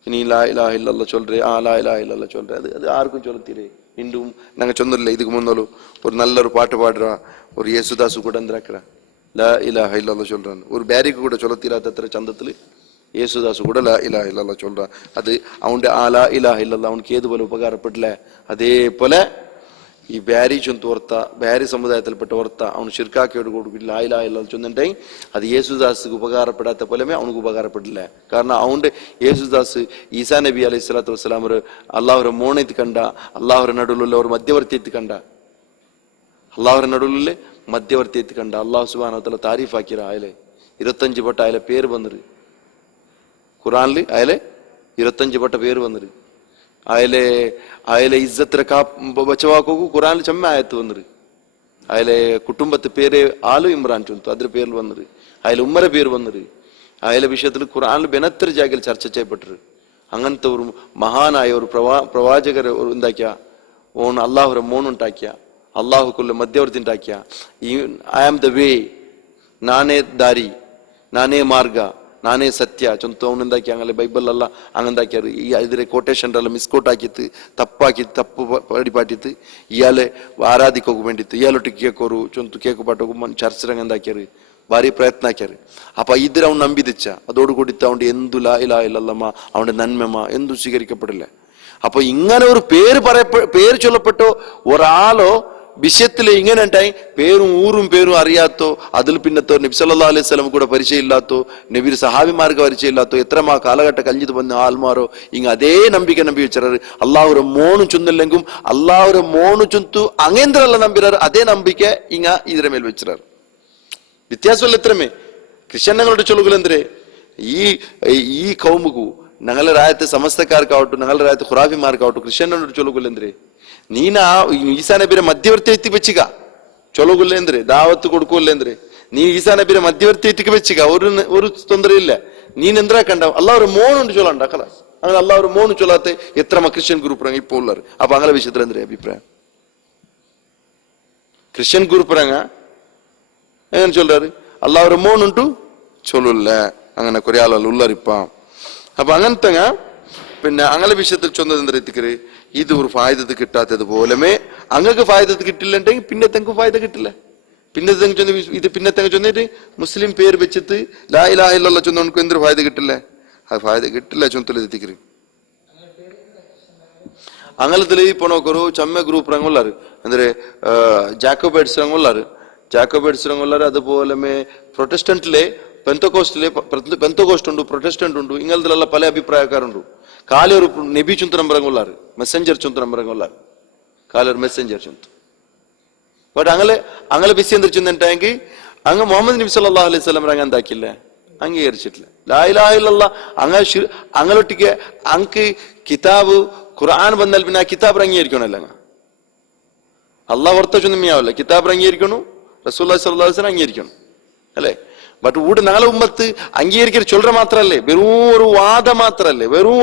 ഇനി ലാ ഇലാഹ ഇല്ലല്ലാഹ് ചൊല്ലേ ലാ ഇലാഹ ഇല്ലല്ലാഹ് ചൊല്ലേ അത് ആർക്കും ചൊല്ലത്തിരേ. വീണ്ടും ഞങ്ങൾ ചൊന്നില്ല ഇതിക്ക് മുന്നോലു ഒരു നല്ലൊരു പാട്ട് പാടുക ഒരു യേസുദാസു കൂടെ എന്താക്കട லா இலாஹ இல்லல்லாஹ் சொல்றான். ஒரு பேரிக்கு கூட சொல்ல தீராத சந்தத்துல യേശുദാസ് கூட லா இலாஹ இல்லல்லாஹ் சொல்றான். அது அவனுடைய லா இலாஹ இல்லல்லாஹ் அவனுக்கு ഏതുപോലെ ഉപകാരപ്പെടില്ല. അതേപോലെ ഈ ബാരി ചൊന്തോർത്ത ബാരി സമുദായത്തിൽപ്പെട്ട ഓർത്ത അവന് ഷിർക്കാക്കിയോട് കൂടി ലാ ഇലാഹ ഇല്ലല്ലാഹ് ചൊന്നിട്ടുണ്ടെങ്കിൽ അത് യേശുദാസിക്ക് ഉപകാരപ്പെടാത്ത പോലെമേ അവനക്ക് ഉപകാരപ്പെടില്ല. കാരണം അവന്റെ യേശുദാസ് ഈസാ നബി അലൈഹി സ്വലാത്തു വസ്സലാം ഒരു അള്ളാഹുര മോണെത്തി കണ്ട അള്ളാഹുര നടുവിലുള്ള ഒരു മധ്യവർത്തി എത്തി കണ്ട അള്ളാഹുര നടുവിലുള്ള മധ്യവർത്തി എത്തി കണ്ട അള്ളാഹു സുബ്ഹാനഹു വ തആല താരീഫ് ആക്കിയ അയലെ 25 പട്ട അയലെ പേര് വന്നിട്ട് ഖുറാനിൽ അയലെ 25 പട്ട പേര് വന്നിട്ട് അയലെ ഇസ്സത്തിനെ ബച്ചവാക്കോക്കു ഖുറാനിൽ ചെമ്മ ആയത്ത് വന്നിട്ട് അയലെ കുടുംബത്തെ പേര് ആലു ഇമ്രാൻ ചൊന്തു അതിന്റെ പേരിൽ വന്നിട്ട് അയലെ ഉമ്മരെ പേര് വന്നിട്ട് അയലെ വിഷയത്തിൽ ഖുറാനിൽ ബെനത്ര ജാഗയിൽ ചർച്ച ചെയ്യപ്പെട്ടിട്ട് അങ്ങനത്തെ ഒരു മഹാനായ ഒരു പ്രവാചകരെ ഉണ്ടാക്കിയ ഓൺ അള്ളാഹുര മോണുണ്ടാക്കിയ അള്ളാഹുക്കുള്ള മധ്യവർത്തി ഉണ്ടാക്കിയ ഐ ആം ദ വേ നാനേ ദാരി നാനേ മാർഗ ನಾನೇ ಸತ್ಯ ಚೊಂತ ಅವನಿಂದಾಕಿ ಹಂಗಲ್ಲ ಬೈಬಲ್ ಅಲ್ಲ ಹಂಗಂದಾಕ್ಯಾರು ಈ ಇದ್ರೆ ಕೋಟೇಶನ್ ಎಲ್ಲ ಮಿಸ್ಕೋಟ್ ಹಾಕಿತ್ತು ತಪ್ಪು ಪಡಿಪಾಟಿತ್ತು ಇಯಾಲೆ ಆರಾಧಿಕ್ ಹೋಗಿ ಬೇಂಡಿತ್ತು ಇಯಾಲೊಟ್ಟಿಗೆ ಕೇಕೋರು ಚೊಂತು ಕೇಕು ಪಾಟೋಗು ಚರ್ಚ್ ರಂಗಂದಾಕ್ಯಾರು ಭಾರಿ ಪ್ರಯತ್ನ ಹಾಕ್ಯಾರು ಅಪ್ಪ ಇದ್ರೆ ಅವ್ನು ನಂಬಿದಿಚ್ಚ അതോട് കൂടിത്ത് അവന്റെ എന്തു ലാ ഇലാഹ ഇല്ലല്ലാഹ് അവന്റെ നന്മ എന്തു സ്വീകരിക്കപ്പെടില്ല. അപ്പൊ ഇങ്ങനെ ഒരു പേര് ചൊല്ലപ്പെട്ടോ ഒരാളോ വിഷയത്തില് ഇങ്ങനെ ഉണ്ടായി പേരും ഊറും പേരും അറിയാത്തോ അതിൽ പിന്നത്തോ നബി സല്ലല്ലാഹു അലൈഹി വസല്ലം കൂടെ പരിചയം ഇല്ലാത്തോ നബിയുടെ സഹാബിമാർക്ക് പരിചയം ഇല്ലാത്തോ എത്രമാ കാലഘട്ട കഴിഞ്ഞിട്ട് വന്ന ആൽമാരോ ഇങ്ങ അതേ നമ്പി വെച്ചാറ് അള്ളാഹുര മോണു ചൊന്നില്ലെങ്കും അള്ളാഹുര മോണു ചൊന്തു അങ്ങേന്ദ്രല്ല നമ്പിരാറ് അതേ നമ്പിക്ക ഇങ്ങ ഇതിരെ മേൽ വെച്ചാറ് വ്യത്യാസമല്ല എത്രമേ ക്രിസ്ത്യാനികളുടെ ചൊല്ലുകളെന്തേ ഈ കൗമുകു ഞങ്ങളുടെ രാജ്യത്തെ സമസ്തക്കാർക്കാവട്ടെ ഞങ്ങളുടെ രാജ്യത്തെ ഖുറാഫിമാർക്കാവട്ടെ ക്രിസ്ത്യാനികളുടെ ചൊല്ലുകളെന്തേ ನೀನ ಈಸಾ ನಬಿರ ಮಧ್ಯವರ್ತಿ ಎತ್ತಿ ಬೆಚ್ಚಿಗ ಚೊಲೋಗುಲ್ಲ ಅಂದ್ರೆ ದಾವತ್ತು ಕೊಡ್ಕೋಲ್ಲ ಅಂದ್ರೆ ನೀ ಈಸಾ ನಬಿರ ಮಧ್ಯವರ್ತಿ ಎತ್ತಿಗೆ ಬೆಚ್ಚಿಗ ഒരു ತೊಂದರೆ ಇಲ್ಲ ನೀನೆಂದ್ರ ಕಂಡ ಅಲ್ಲಾವ್ರ മോണുണ്ട് ചൊല്ലണ്ട കലാസ് അങ്ങനെ അല്ലാഹുര മോണു ചൊല്ലാത്തെ എത്ര ക്രിസ്ത്യൻ ഗ്രൂപ്പ് ഇപ്പൊ ഉള്ളവർ അപ്പൊ അങ്ങനെ വിഷയത്തിൽ എന്തിനാ അഭിപ്രായം ക്രിസ്ത്യൻ ഗ്രൂപ്പ് എങ്ങനെ ചൊല്ലാറ് അല്ലാഹുര മോണുണ്ടു ചൊല്ലില്ല അങ്ങനെ കുറെ ആളുകൾ ഉള്ളറിപ്പ അപ്പൊ അങ്ങനത്തെ പിന്നെ അങ്ങനെ വിഷയത്തിൽ ചൊന്നത് എന്താ എത്തിക്കര് ഇത് ഒരു ഫായദത്ത് കിട്ടാത്തത് പോലമേ അങ്ങക്ക് ഫായദത്ത് കിട്ടില്ലെങ്കിൽ പിന്നത്തെ ഫായദ കിട്ടില്ല പിന്നത്തെ ചൊന്നിട്ട് മുസ്ലിം പേര് വെച്ചിട്ട് ലാ ഇലാഹ ഇല്ലല്ലാഹ് ചൊന്ന നമുക്ക് എന്തൊരു ഫായദ കിട്ടില്ലേ ആ ഫായദ കിട്ടില്ല ചൊന്തല് എത്തിക്കര് അങ്ങനത്തില് ഇപ്പൊ നോക്കൊരു ചമ്മ ഗ്രൂപ്പ് ರಂಗುಲ್ಲಾರು ಅಂದ್ರೆ ಜಾಕೋಬೈಟ್ಸ್ ರಂಗುಲ್ಲಾರು അതുപോലെ പ്രൊട്ടസ്റ്റന്റിലെ പെന്തകോസ്റ്റ് ഉണ്ട് പ്രൊട്ടസ്റ്റന്റ് ഉണ്ട് ഇങ്ങനത്തിലുള്ള പല അഭിപ്രായക്കാരുണ്ട് കാലി ഒരു നബി ചുന്തരം ರಂಗುಲ್ಲಾರು മെസ്സഞ്ചർ ചുന്തരം ರಂಗುಲ್ಲಾರು കാലി ഒരു മെസ്സഞ്ചർ ചുന്തു ബട്ട് അങ്ങനെ ബിസി എന്തിരിച്ചെങ്കിൽ അങ്ങ് മുഹമ്മദ് നബി സല്ലല്ലാഹു അലൈഹി വസല്ലം ರಂಗ എന്താക്കില്ല അംഗീകരിച്ചിട്ടില്ല ലാ ഇലാഹ ഇല്ലല്ലാഹ് അങ്ങൊട്ടിക്ക് അങ്ങ് കിതാബ് ഖുർആൻ വന്നാൽ പിന്നെ ആ കിതാബ് അംഗീകരിക്കണമല്ല അള്ളാഹ് വർത്ത ചൊന്നുമിയാവല്ല കിതാബ് അംഗീകരിക്കണു റസൂലുള്ളാഹി സ്വല്ലല്ലാഹു അലൈഹി വസല്ലം അംഗീകരിക്കണം അല്ലേ ബട്ട് ഊട് നാളെ ഉമ്മത്ത് അംഗീകരിക്കുന്ന ചൊല്ലറ മാത്രല്ലേ വെറും ഒരു വാദ മാത്രല്ലേ വെറും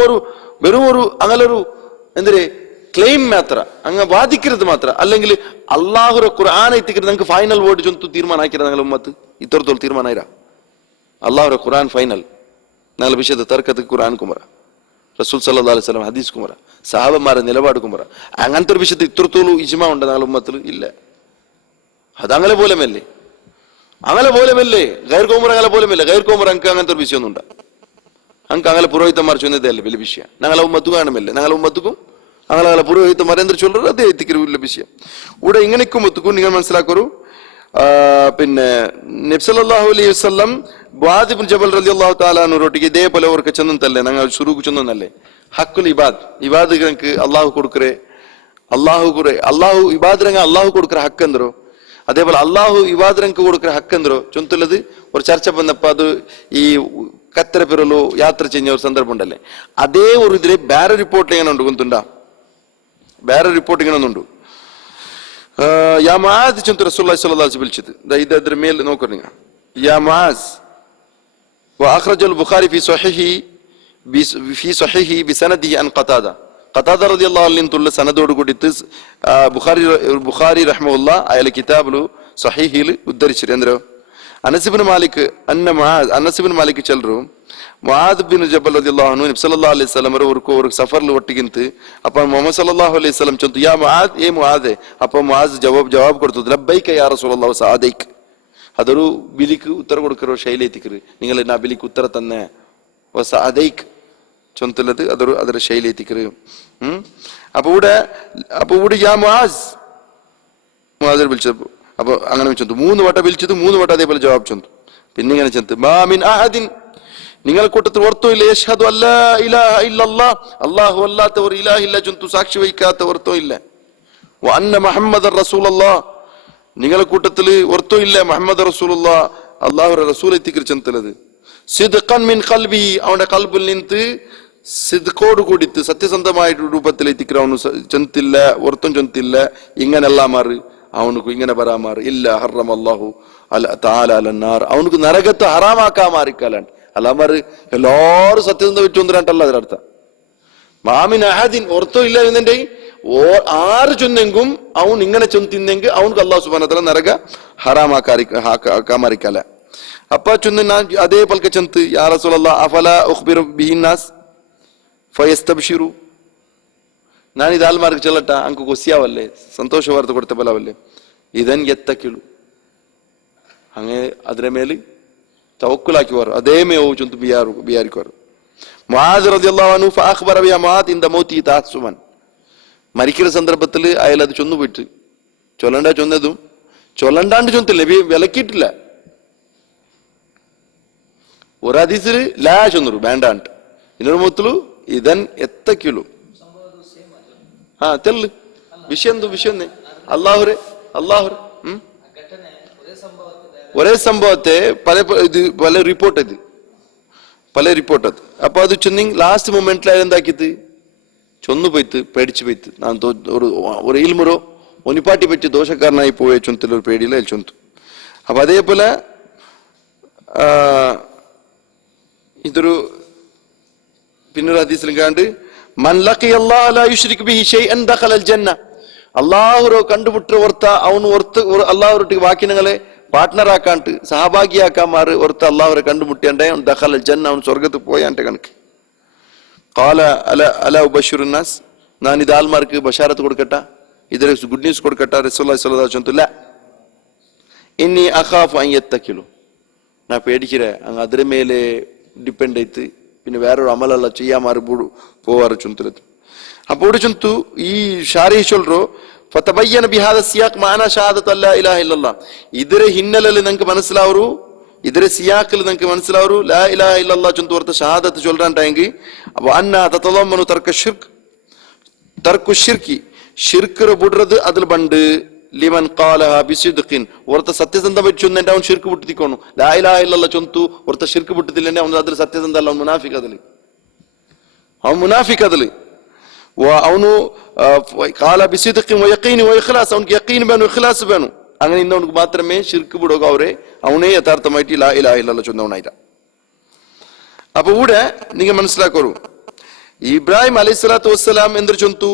ഒരു അങ്ങനൊരു എന്തൊരു ക്ലെയിം മാത്ര അങ്ങ് വാദിക്കരുത് മാത്ര അല്ലെങ്കിൽ അള്ളാഹുര ഖുർആൻ എത്തിക്കരുത് നിങ്ങൾക്ക് ഫൈനൽ വേർഡ് ചൊന്തു തീരുമാനം ആക്കിയത് ഞങ്ങൾ ഉമ്മത്ത് ഇത്രത്തോളം തീരുമാനായിരാ അള്ളാഹുര ഖുർആൻ ഫൈനൽ ഞങ്ങൾ വിഷയത്തെ തർക്കത്ത് ഖുർആൻ കുമറ റസൂൽ സല്ലല്ലാഹു അലൈഹി വസല്ലം ഹദീസ് കുമറ സഹാബന്മാരെ നിലപാട് കുമറ അങ്ങനത്തെ ഒരു വിഷയത്തിൽ ഇത്രത്തോളം ഇജ്മാ ഉണ്ട് ഞങ്ങൾ ഉമ്മത്തിൽ ഇല്ല അതങ്ങനെ പോലെമല്ലേ ഗൈർ കോമർ അങ്ങനെ പോലെമല്ലേ ഗൈർ കോമർ അങ്ക് അങ്ങനത്തെ ഒരു വിഷയമൊന്നും ഉണ്ട് അങ്ക് അങ്ങനെ പുരോഹിതന്മാർ ചൊന്നതല്ലേ വലിയ വിഷയം ഞങ്ങളെ ഉമ്മത്ത് കാണുമല്ലേ ഞങ്ങളെ ഉമ്മത്തുക്കും അങ്ങനെ പുരോഹിതന്മാർ എന്തൊരു ചൊല്ലറ് അതേ എത്തിക്കൊരു വിഷയം ഇവിടെ ഇങ്ങനെക്കും ഒത്തുക്കും നിങ്ങൾ മനസ്സിലാക്കൊരു പിന്നെ നബി സല്ലല്ലാഹു അലൈഹി വസല്ലം മുആദ് ഇബ്നു ജബൽ റളിയല്ലാഹു തആല അൻഹുറൊട്ടിಗೆ ഇതേപോലെ അവർക്ക് ചെന്നതല്ലേ ഞങ്ങൾ ശുറൂക്ക് ചെന്നതല്ലേ ഹഖുൽ ഇബാദ് രംഗക്ക് അല്ലാഹു കൊടുക്കറേ അല്ലാഹു ഇബാദ് രംഗ അല്ലാഹു കൊടുക്കற ഹക്ക് എന്തോ അതേപോലെ അല്ലാഹു ഇബാദ് രംഗക്ക് കൊടുക്കற ഹക്ക് എന്തോ ചൊന്തല്ലത് ഒരു ചർച്ച വന്നപ്പോ അത് ഈ കത്തര പെരലു യാത്ര ചെയ്യുന്ന ഒരു സന്ദർഭം ഉണ്ടല്ലേ അതേ ഒരു ഇതിലെ വേറെ റിപ്പോർട്ട് എങ്ങനെ ഉണ്ട് ഗൊന്തുണ്ടാ വേറെ റിപ്പോർട്ട് ഇങ്ങനെ ഒന്നുണ്ട് യാ മുആദ് ചൊന്തു റസൂലുള്ളാഹി സ്വല്ലല്ലാഹു അലൈഹി വസല്ലം വിളിച്ചത് ഇത് അതിന്റെ മേൽ നോക്കൂ നിങ്ങൾ യാ മുആദ് وأخرج البخاري في صحيحه بسنده عن قتادة رضي الله عنه تقول سندود قديت بخاري رحمه الله على كتابه صحيح الدرج عندره أنس بن مالك چلرو മുആദ് ബിൻ ജബൽ റളിയല്ലാഹു അൻഹു നബി സല്ലല്ലാഹു അലൈഹി വസല്ലം ഒരു സഫറിൽ ഒട്ടിಗಿಂತು അപ്പോൾ മുഹമ്മദ് സല്ലല്ലാഹു അലൈഹി വസല്ലം ചൊന്തു യാ മുആദ് മുആദ് അപ്പോൾ മുആദ് ജവാബ് കൊടുത്തു ലബ്ബൈക യാ റസൂലല്ലാഹി സഅദൈക അതൊരു ബിലിക്ക് ഉത്തരം കൊടുക്കറോ ശൈലി എത്തിക്കറ് നിങ്ങൾ ആ ബിലിക്ക് ഉത്തരം തന്നെ അതൈക്ക് ചൊന്തല്ലത് അതൊരു ಅದರ ശൈലി എത്തിക്കറ്. അപ്പൊ ഇവിടെ യാ മുആസ് വിളിച്ചത്. അപ്പൊ അങ്ങനെ ചൊന്തു 3 വട്ടം വിളിച്ചത് 3 വട്ടം അതേപോലെ ജവാബ് ചൊന്തു. പിന്നെ ഇങ്ങനെ ചൊന്തു മാ മിൻ അഹദിൻ നിങ്ങളെ കൂട്ടത്തിൽ ഓർത്തോ യശ്ഹദു അല്ലാ ഇലാഹ ഇല്ലല്ലാഹ് അല്ലാഹു അല്ലാത്ത ഒരു ഇലാഹില്ല ചൊന്തു സാക്ഷി വഹിക്കാത്ത ഓർത്തോ ഇല്ല വ അന്ന മുഹമ്മദർ റസൂലുള്ളാഹ് നിങ്ങളെ കൂട്ടത്തിൽ ഓർത്തോ ഇല്ല മുഹമ്മദ് റസൂലുള്ളാഹ് അല്ലാഹുവിന്റെ റസൂൽ എത്തിക്കർ ചൊന്തലത് സിദ്ഖൻ മിൻ ഖൽബി അവന്റെ ഖൽബിൽ നിന്ന് സിദ്ഖോട് കൂടിത്ത് സത്യസന്ധമായ രൂപത്തിൽ എത്തിക്കർ അവನು ചൊന്തില്ല ഓർത്തും ചൊന്തില്ല ഇങ്ങനെല്ലാം മാറി അവനുക്ക് ഇങ്ങനെ പറയാമാറ് ഇല്ല ഹറമല്ലാഹു തആല അലന്നാർ അവനുക്ക് നരകത്തെ ഹറാമാക്കാ മാറിക്കാലാണ് അല്ലാമാറ് എല്ലാരും സത്യസന്ധ വെച്ചൊന്നിരണ്ടല്ല അതിനർത്ഥ മാമിൻ അഹദിൻ ഓർത്തോ ഇല്ല എന്നെ ആറ് ചൊന്നെങ്കും അവൻ ഇങ്ങനെ ചൊന്തിന്നെങ്കിൽ അവനുക്ക് അല്ലാഹു സുബ്ഹാനഹു വ തആല നരക ഹറാമാക്കാ മാറിക്കല അപ്പ ചൊന്ന ഞാൻ അതേ പൽക്ക ചൊന്ത് യാ റസൂലല്ലാഹ് അഫലാ ഉഖ്ബിറു ബിഹിന്നാസ് ഫയസ്തബ്ശിറു ഞാൻ ഇത് ആൽമാർക്ക് ചെല്ലട്ട അങ്ക് കൊസിയാവല്ലേ സന്തോഷ വാർത്ത കൊടുത്ത പോലാവല്ലേ ഇതൻ എത്തക്കിളു അങ്ങനെ അതിരെ മേല് തവക്കുലാക്കി വാರು അതേ മേವು ಚಂತು ಬಿಯಾರಿಕೋರು മുആദ് റളിയല്ലാഹു അൻഹു ഫഅഖ്ബറ ബി മുആദ് ഇൻദ മൗതി തഅസ്സുമൻ മരിക്കുന്ന സന്ദർഭത്തിൽ അയാൾ അത് ചൊന്നു പോയിട്ട് ചൊല്ലണ്ടതും ചൊല്ലണ്ടാണ്ട് ചൊന്നില്ല വിലക്കിയിട്ടില്ല ഒരു ഹദീസിൽ ലാ ചൊന്നു വേണ്ടാണ്ട് ಇನ್ನೊಂದು ಮೊತ್ತಲು ಇದನ್ ಎತ್ತಕಿಲು തെല്ല് വിഷയം അള്ളാഹുരെ ഒരേ സംഭവത്തെ പല റിപ്പോർട്ട് അത് അപ്പൊ അത് ചൊന്നിങ് ലാസ്റ്റ് മൊമെന്റിൽ എന്താക്കിയത് ചൊന്നു പോയിട്ട് പേടിച്ചു പോയിട്ട് ഞാൻ ഒരു ഇൽമുറോ ഒനിപ്പാട്ടി പറ്റി ദോഷക്കാരനായി പോയ ചൊന്തൽ ഒരു പേടിയില്ല അതിൽ ചൊന്തു അപ്പൊ അതേപോലെ ഇതൊരു പിന്നൊരു ഹദീസിലും കണ്ട് മൻ ലഖിയ അല്ലാഹ ലാ യുശ്രികു ബിഹി ഷൈഅൻ ദഖലൽ ജന്ന അല്ലാഹുരോ കണ്ടുമുട്ട ഓർത്ത അവൻ ഓർത്ത് അല്ലാഹുരൊട്ടിಗೆ വാക്കിനങ്ങളെ പാർട്ട്ണർ ആക്കാണ്ട് സഹഭാഗിയാക്കാൻ മാറി ഓർത്ത് അല്ലാഹുരെ കണ്ടുമുട്ടിയണ്ടേ ദഖലൽ ജന്ന അവൻ സ്വർഗ്ഗത്തിൽ പോയാന്റെ കണക്ക് ഖാല അല ഉബശ്ശിറു നാസ് ഞാൻ ഇത് ആൽമാർക്ക് ബശാരത്ത് കൊടുക്കട്ട ഇതിലെ ഗുഡ് ന്യൂസ് കൊടുക്കട്ട റസൂലുള്ളാഹി സ്വല്ലല്ലാഹു അലൈഹി വസല്ലം ഇന്നി അഖാഫു അൻ യത്തകിലു ഞാൻ പേടിക്കിറേ അങ്ങ് അതിരെ മേലെ ഡിപ്പെൻഡ് ആയിട്ട് പിന്നെ വേറൊരു അമലല്ല ചെയ്യാമാറി പോവാറ് ചൊന്തലത് അപ്പൊ ഇവിടെ ചൊന്തു ഈ ഷാരി ചൊല്ലറോ ഫതബയ്യന ബിഹാദ സിയാഖ് മാന ഷഹാദത്ത് അല്ലാ ഇലാഹ ഇല്ലല്ലാഹ് ಇದರ ಹಿನ್ನೆಲೆಯಲ್ಲಿ ನಂಗೆ മനസ്സിലാവರು ಇದರ ಸಿಯಾಕಲ್ಲಿ ನಂಗೆ മനസ്സിലാവರು ലാ ഇലാഹ ഇല്ലല്ലാഹ് ചൊന്തു ഓർത്ത ഷഹാദത്ത് ചൊല്ലറാണ്ടായെങ്കിൽ അപ്പൊ അന്ന തതളമ്മനു തർക്കു ഷിർക്കി ഷിർക്കറ ബുഡ്റത് അതിൽ ബണ്ട് ലിമൻ ഖാലഹ ബിസിദ്ഖിൻ ഓർത്ത സത്യസന്ധ വെച്ചൊന്നെ അവൻ ഷിർക്ക് ಬಿಟ್ಟಿಕೋನು ലാ ഇലാഹ ഇല്ലല്ലാഹ് ചൊന്തു ഓർത്ത ഷിർക്ക് ಬಿಟ್ಟಿದ್ದಿಲ್ಲ ಅವನು ಅದ್ರ ಸತ್ಯಸಂಧ ಅಲ್ಲ ಅವನು ಮುನಾಫಿಕ್ ಅದಲಿ ಅವನು ಕಾಲ ಬಿಸಿದಕ್ಕೆ ಯಕೀನ್ ಇಖ್ಲಾಸ್ ಅವನಿಗೆ ಯಕೀನ್ ಬೇನು ಇಖ್ಲಾಸ್ ಬೇನು അങ്ങനെ ഇന്നവനക്ക് മാത്രമേ ഷിർക്ക് ಬಿಡೋക അവരെ അവനെ യഥാർത്ഥമായിട്ട് ലാ ഇലാഹ ഇല്ലല്ലാഹ് ചൊന്നവനായില്ല അപ്പൊ ഇവിടെ നിങ്ങൾ മനസ്സിലാക്കൂ ഇബ്രാഹിം അലൈഹിസ്സലാത്തു വസ്സലാം എന്തൊരു ചൊന്തു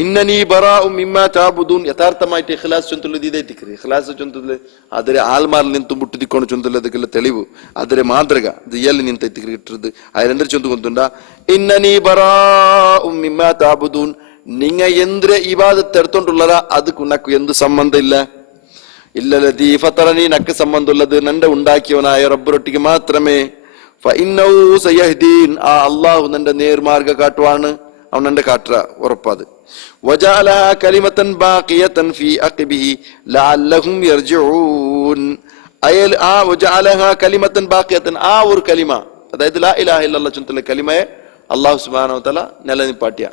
ഇന്നനി ബറാഉ മിമ്മാ തഅബുദൂൻ യഥാർത്ഥമായിട്ട് ഇഖ്ലാസ് ചൊന്തലുള്ളത് ഇതേ തിക്രി ഇഖ്ലാസ് ചൊന്തല് അതിരെ ആൽമാരിൽ നിന്നും മുട്ടിത്തിക്കൊണ്ട് ചൊന്തലದಕ್ಕೆಲ್ಲ തെളിവ് അതിരെ മാതൃക ദിയൽ നിಂತ ತಿಕ್ರಿ ಇಟ್ಟಿರುದು അതിലെന്തൊരു ചൊന്തു കൊണ്ടുണ്ടാ ഇന്നനി ബറാഉ മിമ്മാ തഅബുദൂൻ നിങ്ങ എന്തിരെ ഇബാദത്ത് എടുത്തോണ്ടുള്ളതാ അത് കുനക്ക് എന്ത് സംബന്ധം ഇല്ല ഇല്ലല്ലദീ ഫതറനി നക്ക് സംബന്ധമുള്ളത് നന്റെ ഉണ്ടാക്കിയവനായ റബ്ബറൊട്ടിക്ക് മാത്രമേ ഫഇന്നഹു സയഹ്ദീൻ ആ അല്ലാഹു നന്റെ നേർമാർഗ കാട്ടുവാണ് അവൻ നന്റെ കാട്ടുക ഉറപ്പത് വജഅലഹ കലിമതൻ ബാഖിയതൻ ഫീ അഖിബിഹി ലഅല്ലഹും യർജിഊൻ അയൽ ആ വജഅലഹ കലിമതൻ ബാഖിയതൻ ആ ഒരു കലിമ അതായത് ലാ ഇലാഹ ഇല്ലല്ലാഹ് ചൊല്ലുന്ന കലിമയെ അല്ലാഹു സുബ്ഹാനഹു വ തആല നിലനിപ്പാട്ടിയ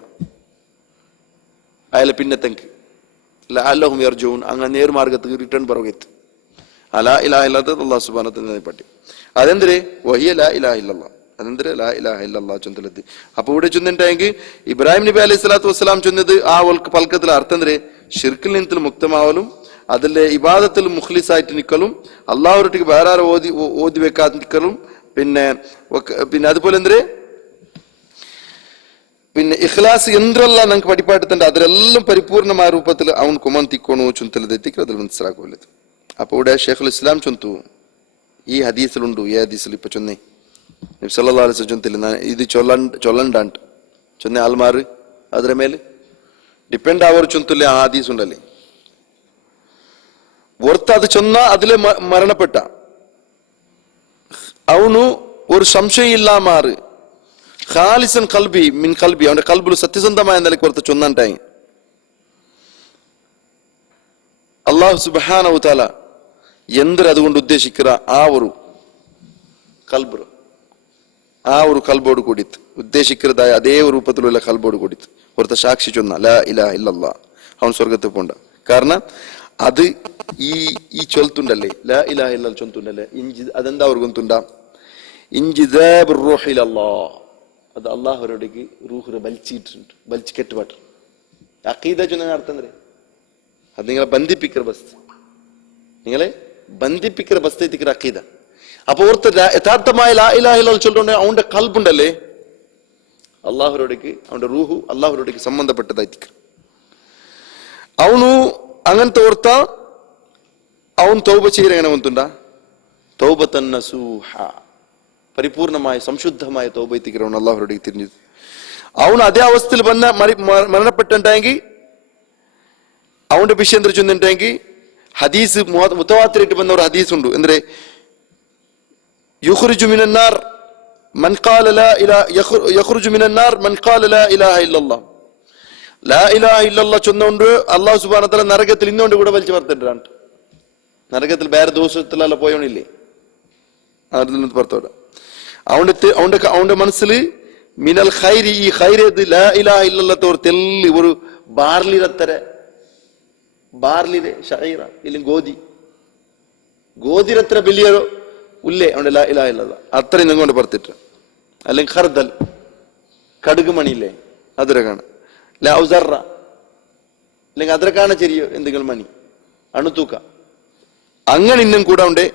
അയൽ പിന്നത്തേക്ക് ലഅല്ലഹും യർജിഊൻ അങ്ങനെ നേർമാർഗത്തിൽ റിട്ടേൺ പറവെത്ത് ലാ ഇലാഹ ഇല്ലല്ലാഹ് അല്ലാഹു സുബ്ഹാനഹു വ തആല നിലനിപ്പാട്ടി അതെന്തരെ വഹിയ ലാ ഇലാഹ ഇല്ലല്ലാഹ് അതെന്തരെ ലാ ഇലാഹ ഇല്ലല്ലാഹ് ചൊല്ലത് അപ്പൊ ഇവിടെ ചൊന്നിട്ടെങ്കിൽ ഇബ്രാഹിം നബി അലൈഹി സ്വലാത്തു വസ്സലാം ചൊന്നത് ആ പൽക്കത്തിലെ അർത്ഥം എന്തരെ ഷിർക്കിൽ നിന്നും മുക്തമാവലും അതിലെ ഇബാദത്തിൽ മുഖ്ലിസായിട്ട് നിൽക്കലും അള്ളാഹുരൊട്ടിക്ക് വേറെ ഓതി വെക്കാതെ നിൽക്കലും പിന്നെ അതുപോലെ എന്തരെ പിന്നെ ഇഖ്ലാസ് എന്തെല്ലാം നമുക്ക് പഠിപ്പാട്ടത്തിന്റെ അതിലെല്ലാം പരിപൂർണമായ രൂപത്തിൽ അവൻ കുമന്തിക്കോണു ചൊന്തലതെത്തിക്ക് അതിൽ മനസ്സിലാക്കുള്ളത് അപ്പൊ ഇവിടെ ഷെയ്ഖുൽ ഇസ്ലാം ചൊന്തു ഈ ഹദീസിലുണ്ട് ഈ ഹദീസിൽ ഇപ്പൊ ചൊന്നേ നബി സല്ലല്ലാഹു അലൈഹി വസല്ലം ചൊന്നില്ല ഇത് ചൊല്ലണ്ടാണ്ട് ചൊന്ന ആൽമാർ അതിരെ മേല് ഡിപ്പെൻഡ് ആവർ ചൊന്നില്ല ആ ഹദീസ് ഉണ്ടല്ലേ ഓർത്ത് അത് ചൊന്ന അതിലെ മരണപ്പെട്ട ಅವನು ഒരു സംശയം ഇല്ലാമാറ് ഖാലിസൻ ഖൽബി മിൻ ഖൽബി അവന്റെ കൽബിൽ സത്യസന്ധമായ നിലയ്ക്ക് പുറത്ത് ചൊന്നാണ്ടായി അള്ളാഹു സുബ്ഹാനഹു തആല എന്തൊരു അതുകൊണ്ട് ഉദ്ദേശിക്കുന്ന ആ ഒരു കൽബ് ആ ഒരു കൽബോട് കൂടിത്ത് ഉദ്ദേശിക്കുന്നതായ അതേ രൂപത്തിലുള്ള കൽബോട് കൂടിത്ത് ഒരുത്ത സാക്ഷി ചൊന്ന ലാ ഇലാഹ ഇല്ലല്ലാഹ് അവൻ സ്വർഗത്തിൽ പോണ്ട കാരണം അത് ഈ ചൊല്ലുണ്ടല്ലേ ലാ ഇലാഹ ഇല്ലല്ലാഹ് ചൊല്ലുണ്ടല്ലേ അതെന്താ അവർ ഗൊന്തുണ്ടാ ഇൻജിദാബ് റൂഹ് ഇലല്ലാഹ് അത് അള്ളാഹുരോടേക്ക് റൂഹ് വലിച്ചിട്ടുണ്ട് വലിച്ചു കെട്ടുപാട്ട് അഖീദ ചൊന്ന അർത്ഥം എന്താ അത് നിങ്ങളെ ബന്ധിപ്പിക്കുന്ന ബസ് നിങ്ങളെ ബന്ധിപ്പിക്കുന്ന ബസ് എത്തിക്കുന്ന അഖീദ അപ്പൊ ഓർത്ത് യഥാർത്ഥമായ ലാ ഇലാഹ ഇല്ലല്ലാഹ് ചൊല്ലുകൊണ്ട് അവന്റെ കൽബുണ്ടല്ലേ അള്ളാഹുരോടേക്ക് അവന്റെ റൂഹു അള്ളാഹുരോടേക്ക് സംബന്ധപ്പെട്ടതായിരിക്കും അവನು അങ്ങനത്തെ ഓർത്ത അവൻ തൗബ ചെയ്യൽ എങ്ങനെ വന്നിട്ടുണ്ടാ തൗബത്തൻ നസൂഹ പരിപൂർണമായ സംശുദ്ധമായ തൗബ എത്തിக்கிறവൻ അള്ളാഹുരോടേക്ക് തിരിഞ്ഞത് അവൻ അതേ അവസ്ഥയിൽ വന്ന മരണപ്പെട്ടുണ്ടെങ്കിൽ അവന്റെ വിഷയം എന്താ ചൊന്നിട്ടുണ്ടെങ്കിൽ ഹദീസ് മുത്തവാത്തിരായിട്ട് വന്ന ഒരു ഹദീസ് ഉണ്ട് എന്തേ യുഖ്റിജു മിനന്നാർ മൻ ഖാല ലാ ഇലാഹ യഖ്റുജു മിനന്നാർ മൻ ഖാല ലാ ഇലാഹ ഇല്ലല്ലാഹ് ലാ ഇലാഹ ഇല്ലല്ലാഹ് ചൊന്നുകൊണ്ട് അല്ലാഹു സുബ്ഹാനഹു വ തആല നരകത്തിൽ ഇന്നുകൊണ്ട് കൂടെ വലിച്ചു പറത്തിട്ടാണ് നരകത്തിൽ വേറെ ദോഷത്തിലല്ല പോയോണില്ലേ അതിൽ നിന്ന് പുറത്തോടെ അവന്റെ മനസ്സിൽ മിനൽ ഖൈരി ഈ ഖൈരത് ലാ ഇലാഹ ഇല്ലല്ലാഹ് തോർ തെല്ല് ഒരു ബാർലിരെ ഷഈറ ഇല്ലെങ്കിൽ ഗോതിരത്ര വലിയൊരു ഉല്ലേ അവന്റെ ലാ ഇലാഹ ഇല്ലല്ലാഹ് അത്രയും നിങ്ങോണ്ട് പറത്തിട്ട് അല്ലെങ്കിൽ ഖർദൽ കടുക് മണിയില്ലേ അതിരക്കാണ് ലൗസറ അല്ലെങ്കിൽ അതിരക്കാണ് ചെറിയ എന്തെങ്കിലും മണി അണുത്തൂക്ക അങ്ങനെ ഇന്നും കൂടെ ഉണ്ട്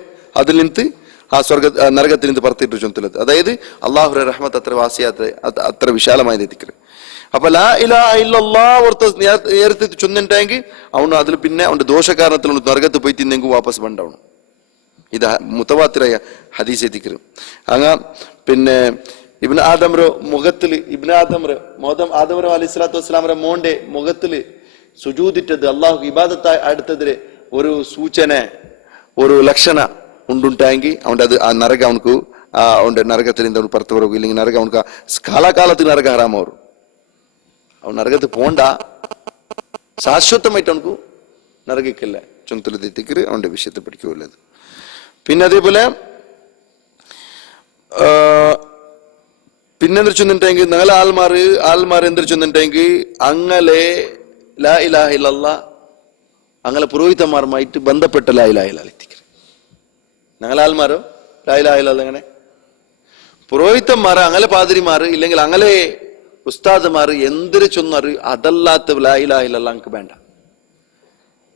അതിൽ നിന്ന് ആ നരകത്തിൽ നിന്ന് പറത്തിട്ട് ചൊന്തലത് അതായത് അള്ളാഹുരുടെ റഹ്മത്ത് അത്ര വാസിയാത്ര അത്ര വിശാലമായി എത്തിക്കരുത് അപ്പൊ ലാ ഇലാഹ ഇല്ലല്ലാഹ് ഓർത്ത് നേരത്തെ ചൊന്നിട്ടെങ്കിൽ അവನು അതിൽ പിന്നെ അവന്റെ ദോഷകാരണത്തിൽ നരകത്ത് പോയി തിന്നെങ്കിൽ വാപ്പസ് ബണ്ടാവണം ഇത് മുത്തവാത്തിരായ ഹദീസ് എത്തിക്കരുത് അങ്ങ പിന്നെ ഇബ്നു ആദംറോ മുഖത്തില് ആദംറോ അലൈഹി സ്വലാത്തു വസ്സലാമറെ മോന്റെ മുഖത്തില് സുജൂദിട്ടത് അള്ളാഹു ഇബാദത്തായി അടുത്തതില് ഒരു സൂചന ഒരു ലക്ഷണ ഉണ്ടുണ്ടായെങ്കിൽ അവന്റെ അത് ആ നരക അവനക്ക് അവന്റെ നരകത്തിൽ നിന്ന് പുറത്തു വരും ഇല്ലെങ്കിൽ നരക അവനക്ക് കാലാകാലത്തിൽ നരക ഹറാമവരും അവൻ നരകത്ത് പോണ്ട ശാശ്വതമായിട്ട് അവനക്ക് നരകിക്കില്ല ചൊന്തലെത്തിക്കര് അവന്റെ വിഷയത്തെ പഠിക്കുമല്ലത് പിന്നെ അതേപോലെ പിന്നെ എന്തൊരു ചൊന്നിട്ടെങ്കിൽ നാല് ആൾമാർ എന്തൊരു ചൊന്നിട്ടെങ്കിൽ അങ്ങനെ ലാ ഇലാഹ ഇല്ലല്ലാഹ് അങ്ങനെ പുരോഹിതന്മാരുമായിട്ട് ബന്ധപ്പെട്ട ലാ ഇലാഹ ഇല്ലല്ലാഹ് എത്തിക്കരുത് ഞങ്ങളെ ആൾമാരോ ലാ ഇലാഹ ഇല്ലല്ലാഹ് അങ്ങനെ പുരോഹിതന്മാർ അങ്ങനെ പാതിരിമാർ ഇല്ലെങ്കിൽ അങ്ങനെ ഉസ്താദുമാർ എന്തൊരു ചൊന്നാറ് അതല്ലാത്ത ലാ ഇലാഹ ഇല്ലല്ലാഹ് എനിക്ക് വേണ്ട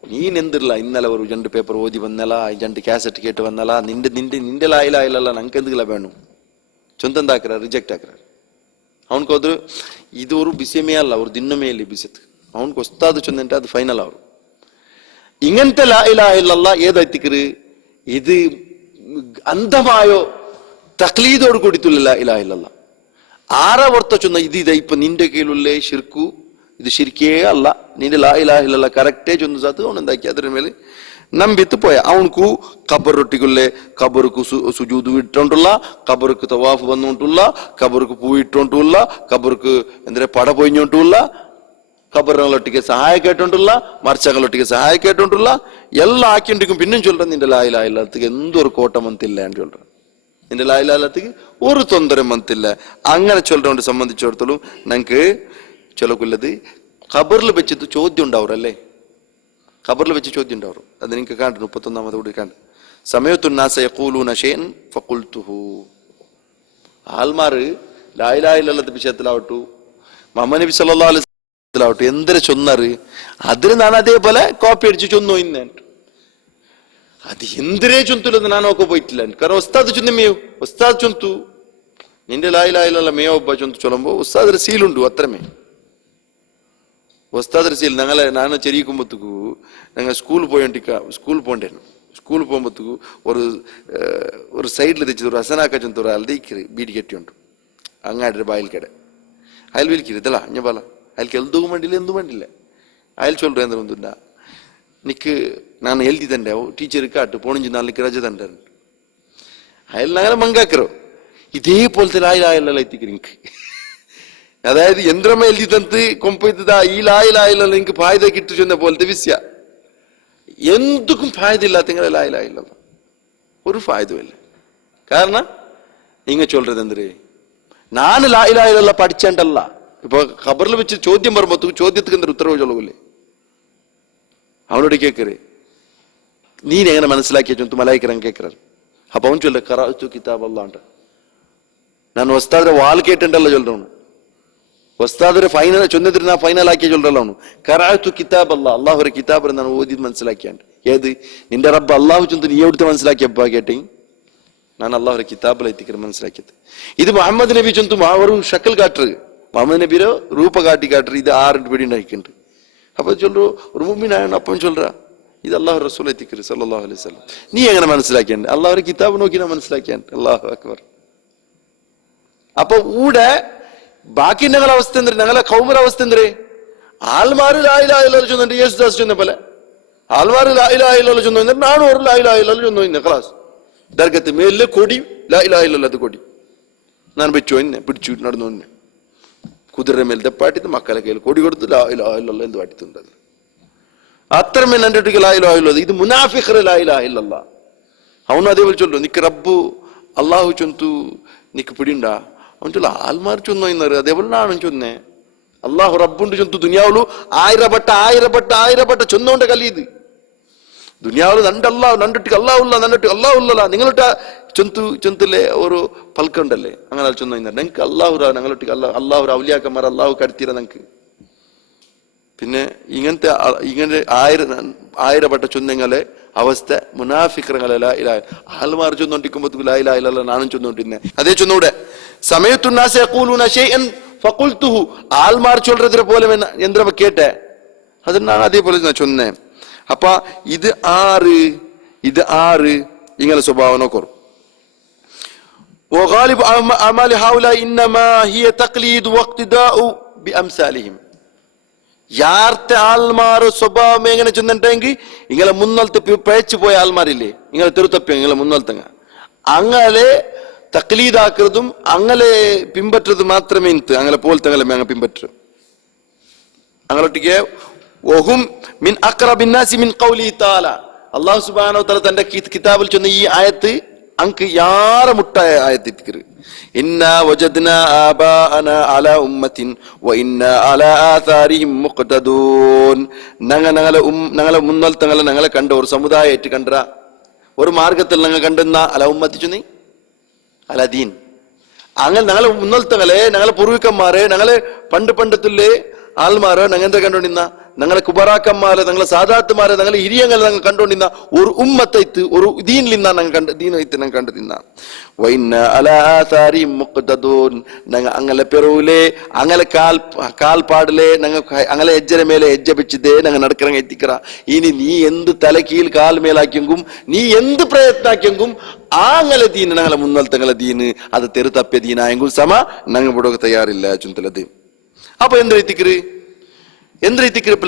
നീനെന്തില്ല ഇന്നലെ ഒരു 2 പേപ്പർ ഓതി വന്നല 2 ക്യാസറ്റ് കേട്ട് വന്നല നിന്റെ ലാ ഇലാഹ ഇല്ലല്ലാഹ് ನಂಗೆ എന്തില്ല വേണം ചൊന്തെന്താക്കற റിജക്റ്റ് ആക്കற അവനക്ക് അത് ഇതൊരു വിഷയമേ അല്ല ഒരു ദിനമേ ഇല്ല വിഷയത്ത് അവനക്ക് ഉസ്താദ് ചൊന്നിട്ട് അത് ഫൈനൽ ആവും ഇങ്ങനത്തെ ലാ ഇലാഹ ഇല്ലല്ലാഹ് ഏതെത്തിക്കറ് ഇത് അന്ധമായോ തഖ്ലീദോട് കൂടിയിട്ടുള്ള ലാ ഇലാഹ ഇല്ലല്ലാഹ് ആരാ ഓർത്ത ചൊന്ന ഇത് ഇപ്പൊ നിന്റെ കയ്യിലുള്ള ശിർക്കു ഇത് ശരിക്കേ അല്ല നിന്റെ ലാ ഇലാഹ ഇല്ലല്ലാഹ് കറക്റ്റേ ചൊന്നു സാത്ത് അവൻ എന്താക്കി അതിന് മേലെ ನಂಬಿತ್ತು ಪೋಯ ಅವನಕು ಕಬ್ಬರೊಟ್ಟಿಗುಲ್ಲೆ ಕಬ್ಬರ್ಕು ಸುಜೂದು ಇಟ್ಟೊಂಟುಲ್ಲ ಕಬ್ಬರ್ಕು ತವಾಫ್ ಬಂದುಂಟುಲ್ಲ ಕಬ್ಬರ್ಕು ಪೂ ಇಟ್ಟೊಂಟುಲ್ಲ ಕಬ್ಬರ್ಕು ಅಂದ್ರೆ ಪಡ ಪೊಯ್ഞ്ഞೊಂಟುಲ್ಲ കബറുകളൊട്ടിക്ക് സഹായം കേട്ടോണ്ടുള്ള മർച്ചകളൊട്ടിക്ക് സഹായം കേട്ടോണ്ടുള്ള എല്ലാ ആക്കിണ്ടിക്കും പിന്നും ചൊല്ലുന്നത് നിന്റെ ലാ ഇലാഹ ഇല്ലല്ലാഹ് എന്തൊരു കോട്ടം വന്നില്ല എന്ന് ചൊല്ലുന്നത് നിന്റെ ലാ ഇലാഹ ഇല്ലല്ലാഹ് ഒരു തൊന്തരം വന്നില്ല അങ്ങനെ ചൊല്ലുകൊണ്ട് സംബന്ധിച്ചിടത്തോളം ഞങ്ങൾക്ക് ചൊല്ലക്കുള്ളത് ഖബറിൽ വെച്ചിട്ട് ചോദ്യം ഉണ്ടാവറല്ലേ ഖബറിൽ വെച്ച് ചോദ്യം ഉണ്ടാവും അത് നിങ്ങൾക്ക് കാണും 31-ാമത് കൂടി കാണും സമയത്തു നാസ യഖൂലൂന ഷൈഅൻ ഫഖുൽതുഹു ആൽമാർ ലാ ഇലാഹ ഇല്ലല്ലാഹ് വിഷയത്തിലാവട്ടു മുഹമ്മദ് നബി സല്ലല്ലാഹു അലൈഹി വസല്ലം എന്തൊരു ചൊന്നാറ് അതിന് ഞാൻ അതേപോലെ കോപ്പി അടിച്ച് ചൊന്നു ഇന്ന് അത് എന്തിനേ ചൊന്തുല്ലെന്ന് ഞാൻ നോക്കി പോയിട്ടില്ല കാരണം ഉസ്താദ് ചൊന്നമേയോ ഉസ്താദ് ചൊന്തു നിന്റെ ലാ ഇലാഹ ഇല്ലല്ലാഹ് മേയോ ഒಬ್ಬ ചൊന്തു ചൊല്ലുമ്പോ ഉസ്താദിന്റെ സീലുണ്ട് അത്രമേ ഉസ്താദിന്റെ സീൽ ನಾನು ചെറിയക്കുമ്പത്തുക്കു ഞങ്ങൾ സ്കൂൾ പോണ്ടേನು സ്കൂൾ പോകുമ്പത്തുക്കു ഒരു സൈഡിൽ തെച്ചത് ഒരു ഹസനാക്ക ചൊന്തൂർ അൽദീക്കറി ബീഡി കെട്ടിയുണ്ട് അങ്ങാടി ബായിൽ കട അയൽ വിളിക്കരുത് ഇതല്ല ഞാൻ പറ അയൽക്ക് എന്തും വേണ്ടില്ല അയൽ ചൊല്ലു എന്താ ഒന്നുണ്ട നിക്ക് ನಾನು ಎಲ್ದಿದ್ದಂಡೆ ಟೀಚರ್ ಕಾಟು ಪೋಣಿಂಜಿ ನಾಲ್ಕು ರಜೆ ತಂಡ അയാളങ്ങനെ മങ്കാക്കറോ ഇതേപോലത്തെ ലായിലായല്ല എത്തിക്കറി എനിക്ക്. അതായത് യന്ത്രമ എഴുതി തന്നിട്ട് കൊമ്പെയ്ത്തതാ ഈ ലായിലായില്ല എനിക്ക് ഫായ്ദ കിട്ടു ചെന്ന പോലത്തെ വിസ്യ എന്തുക്കും ഫായ്ദ ഇല്ലാത്ത നിങ്ങളെ ലായിലായില്ല ഒരു ഫായ്ദമില്ല. കാരണം நீங்க சொல்றது எந்திரே நான் லாயிலாயில படிச்சேன்டல்ல. இப்போ கபர்ல வச்சு ചോദ്യം வரும்போது ചോദ്യத்துக்கு എന്തൊരു ഉത്തരവ് ചൊല്ലൂല്ലേ അവനോട് കേക്കറേ നീ എങ്ങനെ മനസ്സിലാക്കിയ ചൊന്തു മലായിക്കറൻ കേക്കറാർ. അപ്പൊ അവൻ ചൊല്ല ഖറാഅതു കിതാബ് അല്ലാണ്ട് ನಾನು ವಸ್ತಾದ್ರೆ ವಾಲ್ ಕೇಟಂಟಲ್ಲ ಚೊಲ್ಲವನು ವಸ್ತಾದ್ರೆ ಫೈನಲ್ ಚೊಂದಿದ್ರೆ ನಾ ಫೈನಲ್ ಹಾಕಿ ಚೊಲ್ಲಲ್ಲ ಅವನು ഖറാഅതു കിതാബ് അല്ലാ അല്ലാഹുവിന്റെ കിതാബ് ನಾನು ഓതി മനസ്സിലാക്കിയാണ്ട്. ഏത് നിന്റെ റബ്ബ് അല്ലാഹു ചൊന്തു നീ എവിടുത്തെ മനസ്സിലാക്കിയപ്പാ കേട്ടെ ನಾನು ಅಲ್ಲಾಹರ ಕಿತಾಬಲ್ಲಿ ಎತ್ತಿಕರೆ ಮನಸ್ಸಿಲಾಕಿದ್ದೆ. ಇದು ಮೊಹಮ್ಮದ್ ನಬಿ ಚಂತು ಅವರು ಶಕಲ್ ಕಾಟ್ರು ಮೊಹಮ್ಮದ್ ನಬಿರೋ ರೂಪ ಕಾಟ್ರು ಇದು 6 ಬಿಡಿ ಹಾಕಿಂಡ್ರು. ಅಪ್ಪ ಚೊಲ್ರು ஒரு முஃமினான அப்பன் சொல்றா இது அல்லாஹ் ரசூல் எத்திக்கரு ஸல்லல்லாஹு அலைஹி வஸல்லம். நீ എങ്ങനെ മനസ്സിലാക്കിയണ്ട് അല്ലാഹുവിന്റെ കിതാബ് നോക്കി ഞാൻ മനസ്സിലാക്കിയണ്ട്. അല്ലാഹു അക്ബർ. അപ്പൊ ഊടെ ബാക്കി ഞങ്ങളെ അവസ്ഥ എന്ത് ഞങ്ങളെ കൗമര അവസ്ഥ എന്ത് ആൾമാര് ലാ ഇലാഹ ഇല്ലല്ലാഹ് ചൊന്നിട്ട് യേശുദാസ് ചൊന്ന പോലെ ആൾമാര് ലാ ഇലാഹ ഇല്ലല്ലാഹ് ചൊന്നിട്ട് നാനും ഒരു ലാ ഇലാഹ ഇല്ലല്ലാഹ് ചൊന്നു ഖലാസ് ദർഗത്ത് മേലിലെ കൊടി ലാ ഇലാഹ ഇല്ലല്ലാഹ് കൊടി ഞാൻ വെച്ചു എന്നെ പിടിച്ചു നടന്നു എന്നെ കുതിര മേൽ തെപ്പാട്ടിത്ത് മക്കളെ കയ്യിൽ കൊടി കൊടുത്ത് ലാ ഇലാഹ ഇല്ലല്ലാഹ് എന്ത് പാട്ടിത്തുണ്ടത് അത്രമേ നണ്ടിട്ട് ലാ ഇലാഹ ഇല്ലല്ലാഹ് ഇത് മുനാഫിഖ് ലാ ഇലാഹ ഇല്ലല്ലാഹ് അവനും അതേപോലെ ചൊല്ലു നിക്ക് റബ്ബു അള്ളാഹു ചൊന്തു നിക്ക് പിടിണ്ടാ അവൻ ചൊല്ല ആൽമാർ ചൊന്നു ഇന്നറ് അതേപോലെ നാണും ചൊന്നേ അള്ളാഹു റബ്ബുണ്ട് ചൊന്തു ദുനിയാവുലു ആയിരപ്പെട്ട ചൊന്നോണ്ട കലിയത് ദുനിയാവില് നണ്ടിട്ട് അള്ളാഹുല്ല നിങ്ങളിട്ട ചൊന്തിലെ ഒരു പൽക്കുണ്ടല്ലേ അങ്ങനെ ചൊന്നു ഞങ്ങൾക്ക് അള്ളാഹുര ഞങ്ങളിട്ട് അള്ളാഹുര ഔലിയാക്കന്മാർ അള്ളാഹു കടത്തിര ഞങ്ങൾക്ക്. പിന്നെ ഇങ്ങനെ ആയിരപ്പെട്ട ചൊന്നങ്ങളെ അവസ്ഥ മുനാഫിഖ്കളെ ലാ ഇലാഹ ആൽമാർ ചൊന്നോണ്ടിരിക്കുമ്പോ ലാ ഇലാഹ ഇല്ലല്ലാഹ് നാനും ചൊന്നോണ്ടിരുന്നേ. അതേ ചൊന്നൂടെ സമയത്തു നാസ യഖൂലൂന ഷൈഅൻ ഫഖുൽതുഹു ആൽമാർ ചൊല്ലறதுல പോലെ യന്ത്രമ കേട്ടെ അത് ഞാൻ അതേപോലെ ഞാൻ ചൊന്നേ. അപ്പ ഇത് ആറ് ഇങ്ങനെ സ്വഭാവം നോക്കൂ. وغالب اعمال هؤلاء انما هي تقليد واقتداء بامثالهم. യാർത്തെ ആൽമാറ് സ്വഭാവം എങ്ങനെ ചെന്നിട്ടെങ്കിൽ ഇങ്ങളെ മുന്നോലത്ത് പഴച്ചു പോയ ആൽമാരില്ലേ ഇങ്ങളെ തെരുത്തപ്പ ഇങ്ങളെ മുന്നോലത്തങ്ങ അങ്ങനെ തക്ലീദാക്കുന്നതും അങ്ങനെ പിൻപറ്റത് മാത്രമേ അങ്ങനെ പോലത്തെ അങ്ങ് പിൻപറ്റും. അങ്ങോട്ടേക്ക് وهم من أقرب الناس من قوله تعالى അല്ലാഹു സുബ്ഹാനഹു വ തആല തന്റെ കിതാബിൽ ചൊന്ന ഈ ആയത്ത് അങ്ക് യാറെ മുട്ടായ ആയത്ത് ഇത്തിക്കറ് ഇന്നാ വജദ്നാ ആബാഅനാ അലാ ഉമ്മത്തിൻ വ ഇന്നാ അലാ ആഥാരിഹിം മുഖ്തദൂൻ. ഞങ്ങളെ മുന്നോലത്തെ ഞങ്ങളെ കണ്ട ഒരു സമുദായമായിട്ട് കണ്ട ഒരു മാർഗത്തിൽ ഞങ്ങൾ കണ്ടെന്ന അല ഉമ്മത്തി ചൊന്നി അല ദീൻ അങ്ങനെ ഞങ്ങളെ മുന്നോലത്തെ ഞങ്ങളെ പൂർവികന്മാരെ ഞങ്ങളെ പണ്ടത്തിലെ ആൾമാരെ ഞങ്ങൾ എന്താ കണ്ടോണ്ടിന്ന ഞങ്ങളെ കുബറാക്കന്മാരെ ഞങ്ങളെ സാദാത്തുമാരെ ഞങ്ങളെ ഹിരിയങ്ങളെ ഞങ്ങൾ കണ്ടോണ്ടിന്ന ഒരു ഉമ്മത്തൈത്ത് ഒരു ദീനിൽ നിന്നാണ് ഞങ്ങൾ ദീനൈത്ത് ഞങ്ങൾ കണ്ടതിന്ന വൈന്ന അലാ ആസാരിഹിം മുഖ്തദൂൻ. ഞങ്ങൾ അങ്ങനെ പെറൂലേ അങ്ങനെ കാൽപാടിലെ ഞങ്ങൾ അങ്ങനെ എജ്ജര മേലെ എജ്ജ വെച്ചതേ ഞങ്ങൾ നടക്കറങ്ങ എത്തിക്കറ. ഇനി നീ എന്ത് തലക്കീൽ കാൽ മേലാക്കിയെങ്കും നീ എന്ത് പ്രയത്നാക്കിയെങ്കും ആങ്ങളെ ദീന് ഞങ്ങളെ മുന്നോലത്തെ ദീന് അത് തെരുത്തപ്പിയ ദീനായെങ്കും സമ ഞങ്ങൾ ഇവിടെ തയ്യാറില്ല ചുന്തലത്. അപ്പൊ എന്തിരിക്കറ്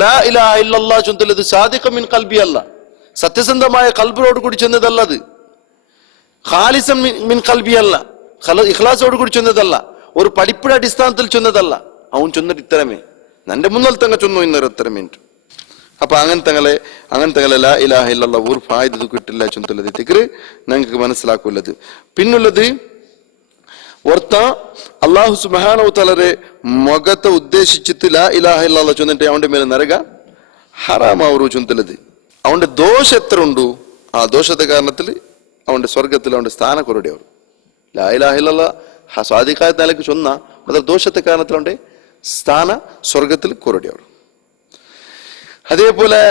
ലാ ഇലാഹ ഇല്ലല്ലാഹ് ചൊല്ലത് സാദിഖ മിൻ ഖൽബി അല്ല സത്യസന്ധമായ കൽബിനോട് കൂടി ചെന്നതല്ലത് ഖാലിസൻ മിൻ ഖൽബി അല്ല ഇഖ്ലാസോട് കൂടി ചെന്നതല്ല ഒരു പഠിപ്പിന്റെ അടിസ്ഥാനത്തിൽ ചെന്നതല്ല. അവൻ ചൊന്നിട്ട് ഇത്തരമേ നിന്റെ മുന്നിൽ തങ്ങ ചൊന്നു ഇന്നൊരു ഇത്തരമേ. അപ്പൊ അങ്ങനത്തെ ലാ ഇലാഹ ഇല്ലല്ലാഹ് ഒരു ഫായിദ കിട്ടില്ല ചൊല്ലത് തിക്കറ് ഞങ്ങൾക്ക് മനസ്സിലാക്കുള്ളത്. പിന്നുള്ളത് ഒർത്ത അള്ളാഹു സുബ്ഹാനഹു വ തആലയെ മുഖത്തെ ഉദ്ദേശിച്ചിട്ട് ലാ ഇലാഹ ഇല്ലല്ലാഹ് ചൊന്നിട്ട് അവന്റെ മേലെ നരക ഹറാമാവൂ ചൊല്ലത്. അവന്റെ ദോഷം എത്ര ഉണ്ടു ആ ദോഷത്തെ കാരണത്തിൽ അവന്റെ സ്വർഗത്തിൽ അവന്റെ സ്ഥാനം കുറയുകയാവും. ലാ ഇലാഹ ഇല്ലല്ലാഹ് സ്വാദിഖായ നിലക്ക് ചൊന്ന അത് ദോഷത്തെ കാരണത്തിൽ അവന്റെ സ്ഥാന സ്വർഗത്തിൽ കുറയുകയാവും. അതേപോലെ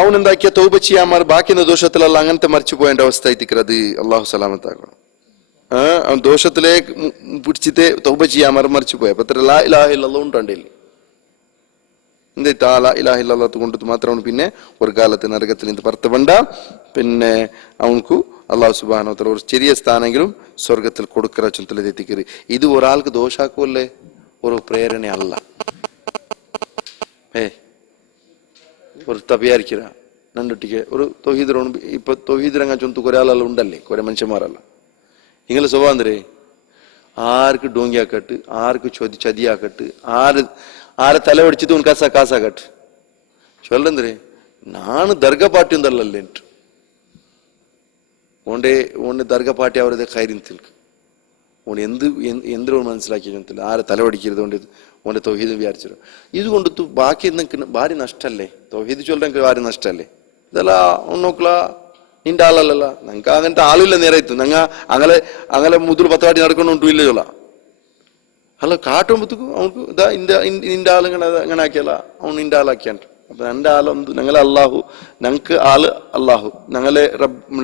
അവൻ എന്താക്കിയ തൗബ ചെയ്യാമാർ ബാക്കിയുള്ള ദോഷത്തിലല്ല അങ്ങനത്തെ മറിച്ചു പോയേണ്ട അവസ്ഥ എത്തിക്കുന്നത്. അള്ളാഹു സലാമത്താക്കണം. അവൻ ദോഷത്തിലേക്ക് പിടിച്ചിട്ട് തൗബ ചെയ്യാൻ മറിച്ചു പോയ അപ്പൊ ലാ ഇലാഹ ഇല്ലല്ലാഹ് ഉണ്ടല്ലേ എന്താ ലാ ഇലാഹ ഇല്ലല്ലാഹ് കൊണ്ടത് മാത്രമാണ് പിന്നെ ഒരു കാലത്ത് നരകത്തിൽ നിന്ന് പുറത്തുപണ്ട. പിന്നെ അവനക്ക് അള്ളാഹു സുബ്ഹാനഹു വ തആല ഒരു ചെറിയ സ്ഥാനെങ്കിലും സ്വർഗത്തിൽ കൊടുക്കറ ചൊല്ലത് എത്തിക്കറ്. ഇത് ഒരാൾക്ക് ദോഷാക്കുമല്ലേ ഒരു പ്രേരണ അല്ല. ഒരു തപിയായിരിക്കറ നണ്ടിട്ടിക്ക് ഒരു തൊഹീദ് ഇപ്പൊ തൊഹീദ് രംഗ ചൊന്തു കുറെ ആളെല്ലാം ഉണ്ടല്ലേ കുറെ മനുഷ്യന്മാരല്ല നിങ്ങളെ സ്വഭാവം എന്തരേ? ആർക്ക് ഡോങ്കിയാക്കട്ട്, ആർക്ക് ചതിയാക്കട്ട്, ആരെ തല ഒടിച്ചിട്ട് ഉൻ കാസാക്കട്ട് ചൊല്ലന്തരേ ನಾನು ದರ್ಗಾ ಪಾರ್ಟಿ ಒಂದಲ್ಲೇ ಉಂಟು ഓണ്ടെ ദർഗ പാർട്ടി അവരത് കാര്യം തിൽക്ക് ഓൺ എന്തിനോ മനസ്സിലാക്കി ആരെ തലവടിക്കരുത് കൊണ്ട് ഓന്റെ തൗഹീദ് വിചാരിച്ചു ഇതുകൊണ്ടു ബാക്കി എന്തെങ്കിലും ഭാരി നഷ്ടല്ലേ? തൗഹീദ് ചൊല്ലെങ്കിൽ ഭാരി നഷ്ടല്ലേ? ഇതല്ല നോക്കല നിന്റെ ആളല്ലല്ല, ഞങ്ങൾക്ക് അങ്ങനത്തെ ആളില്ല. നേരായിത്തു ഞങ്ങ അങ്ങനെ മുതൽ 10 വാട്ടി നടക്കൊണ്ടു ഇല്ല ചൊല്ല അല്ല കാട്ടുമ്പോഴത്തേക്കും അവർക്ക് ഇതാ നിന്റെ ആൾ ഇങ്ങനെ ആക്കിയല്ല, അവൻ നിന്റെ ആളാക്കിയാണ്ട്. അപ്പൊ എന്റെ ആളൊന്ന് ഞങ്ങളെ അള്ളാഹു, ഞങ്ങൾക്ക് ആള് അള്ളാഹു,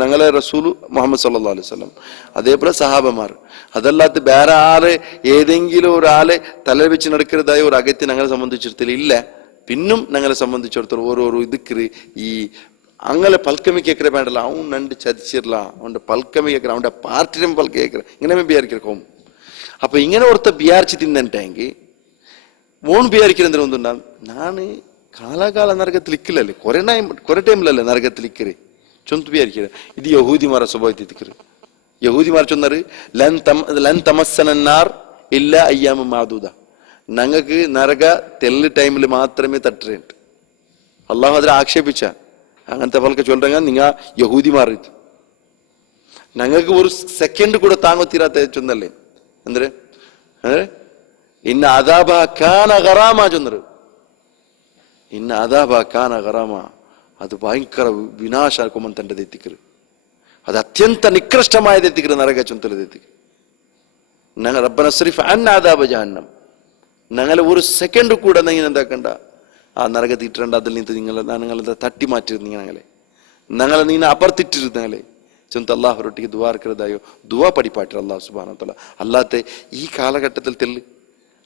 ഞങ്ങളെ റസൂല് മുഹമ്മദ് സല്ലല്ലാഹു അലൈഹി വസല്ലം, അതേപോലെ സഹാബമാർ. അതല്ലാത്ത വേറെ ആളെ ഏതെങ്കിലും ഒരാളെ തല വെച്ച് നടക്കുന്നതായ ഒരു അകത്ത് ഞങ്ങളെ സംബന്ധിച്ചിടത്തോളം ഇല്ല. പിന്നും ഞങ്ങളെ സംബന്ധിച്ചിടത്തോളം ഓരോരോ ഇതുക്ക് ഈ അങ്ങനെ പൽക്കമി കേൾക്കറ വേണ്ടല്ല, അവൻ നണ്ട് ചതിച്ചിരല, അവന്റെ പൽക്കമി കേൾക്കറ, അവന്റെ പാർട്ടിയും പൽക്ക കേൾക്കറ, ഇങ്ങനെ ബിയാരിക്കും. അപ്പൊ ഇങ്ങനെ ഒരുത്ത ബിയാരിച്ച് തിന്നിട്ടെങ്കിൽ ഓൺ ബിയാരിക്കുന്ന എന്തിനാ ഒന്നുണ്ടാ? നാണ് കാലാകാല നരകത്തിൽ ഇക്കില്ലല്ലേ, കുറെ ടൈമിലല്ലേ നരകത്തിൽ ഇക്കറ് ചൊന്ത് ബിയാരിക്കറ്. ഇത് യഹൂദിമാരെ സ്വഭാവത്തിൽ തിക്കറ്. യഹൂദിമാർ ചൊന്നത് ലൻ തമസ്സനാർ ഇല്ല അയ്യാമ മാദൂദ, ഞങ്ങൾക്ക് നരക തെല്ല് ടൈമിൽ മാത്രമേ തട്ടുന്നുണ്ട്. അള്ളാഹു അതിനെ ആക്ഷേപിച്ച അങ്ങനത്തെ പലക്കെ ചൊല്ലുക നിങ്ങ യഹൂദിമാർ ഞങ്ങൾക്ക് ഒരു സെക്കൻഡ് കൂടെ താങ്ങൊത്തിരാത്ത ചൊന്നല്ലേ എന്തൊരു ഇന്ന അദാബ കാന ഗറാമ ചൊന്നത്. ഇന്ന അദാബ കാന ഗറാമ, അത് ഭയങ്കര വിനാശാക്കുമെന്ന് എത്തിക്കറ്. അത് അത്യಂತ നികൃഷ്ടമായത് എത്തിക്കറ് നരക ചൊന്തലത് എത്തിക്കറ്. ഞങ്ങൾ റബ്ബന സ്രിഫ് അന്ന അദാബ ജഹന്നം, ഞങ്ങളെ ഒരു സെക്കൻഡ് കൂടെ നിങ്ങൾ എന്താക്കണ്ട ആ നരകത്തിൽ ഇട്ടിട്ടുണ്ട്. അതിൽ നിന്ന് നിങ്ങളെ തട്ടി മാറ്റിരുന്നു, ഞങ്ങളെ നിങ്ങൾ അപ്പുറത്തിട്ടിരുന്നങ്ങളെ ചൊന്ത് അള്ളാഹുരൊട്ടിക്ക് ദുവാർക്കരുതായോ ദുവാ പഠിപ്പാട്ടിർ അള്ളാഹു സുബ്ഹാനഹു വ തആല. അല്ലാത്ത ഈ കാലഘട്ടത്തിൽ തെല്ല്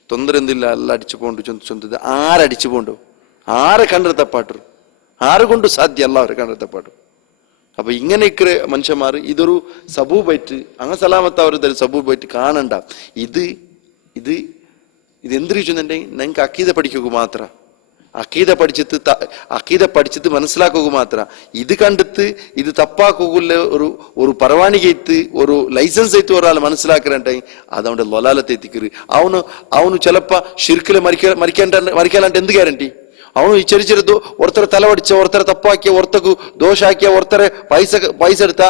തൊന്തര എന്തില്ല അല്ല അടിച്ചു പോണ്ടു ചൊന്തത് ആരടിച്ചു പോണ്ടു, ആരെ കണ്ടെത്തപ്പാട്ടു, ആരെ കൊണ്ട് സാധ്യം അള്ളാഹുരെ കണ്ടെത്തപ്പാട്ടു. അപ്പൊ ഇങ്ങനെയൊക്കെ മനുഷ്യന്മാർ ഇതൊരു സബൂബായിട്ട് അങ്ങനെ സലാമത്താവർ സബൂബായിട്ട് കാണണ്ട. ഇത് എന്തിരിച്ചുണ്ടെങ്കിൽ ഞങ്ങൾക്ക് അക്കീദ പഠിക്കുക മാത്ര, അക്കീദ പഠിച്ചിട്ട് മനസ്സിലാക്കുക മാത്ര. ഇത് കണ്ടിട്ട് ഇത് തപ്പാക്കുക ഒരു പരവാനികത്ത് ഒരു ലൈസൻസ് ആയിട്ട് ഒരാൾ മനസ്സിലാക്കലുണ്ടെങ്കിൽ അത് അവന്റെ ലൊലാലത്തെ എത്തിക്കറ്. അവന് ചിലപ്പോ ഷിർക്കില് മരിക്കാനായിട്ട് എന്ത് ഗ്യാരണ്ടി? അവನು ಈ ചെറിയ ഒരുത്തരെ തലവടിച്ച, ഒരുത്തരെ തപ്പാക്കിയ, ഒരുത്തക്ക് ദോഷാക്കിയ, ഒരുത്തരെ പൈസ എടുത്ത,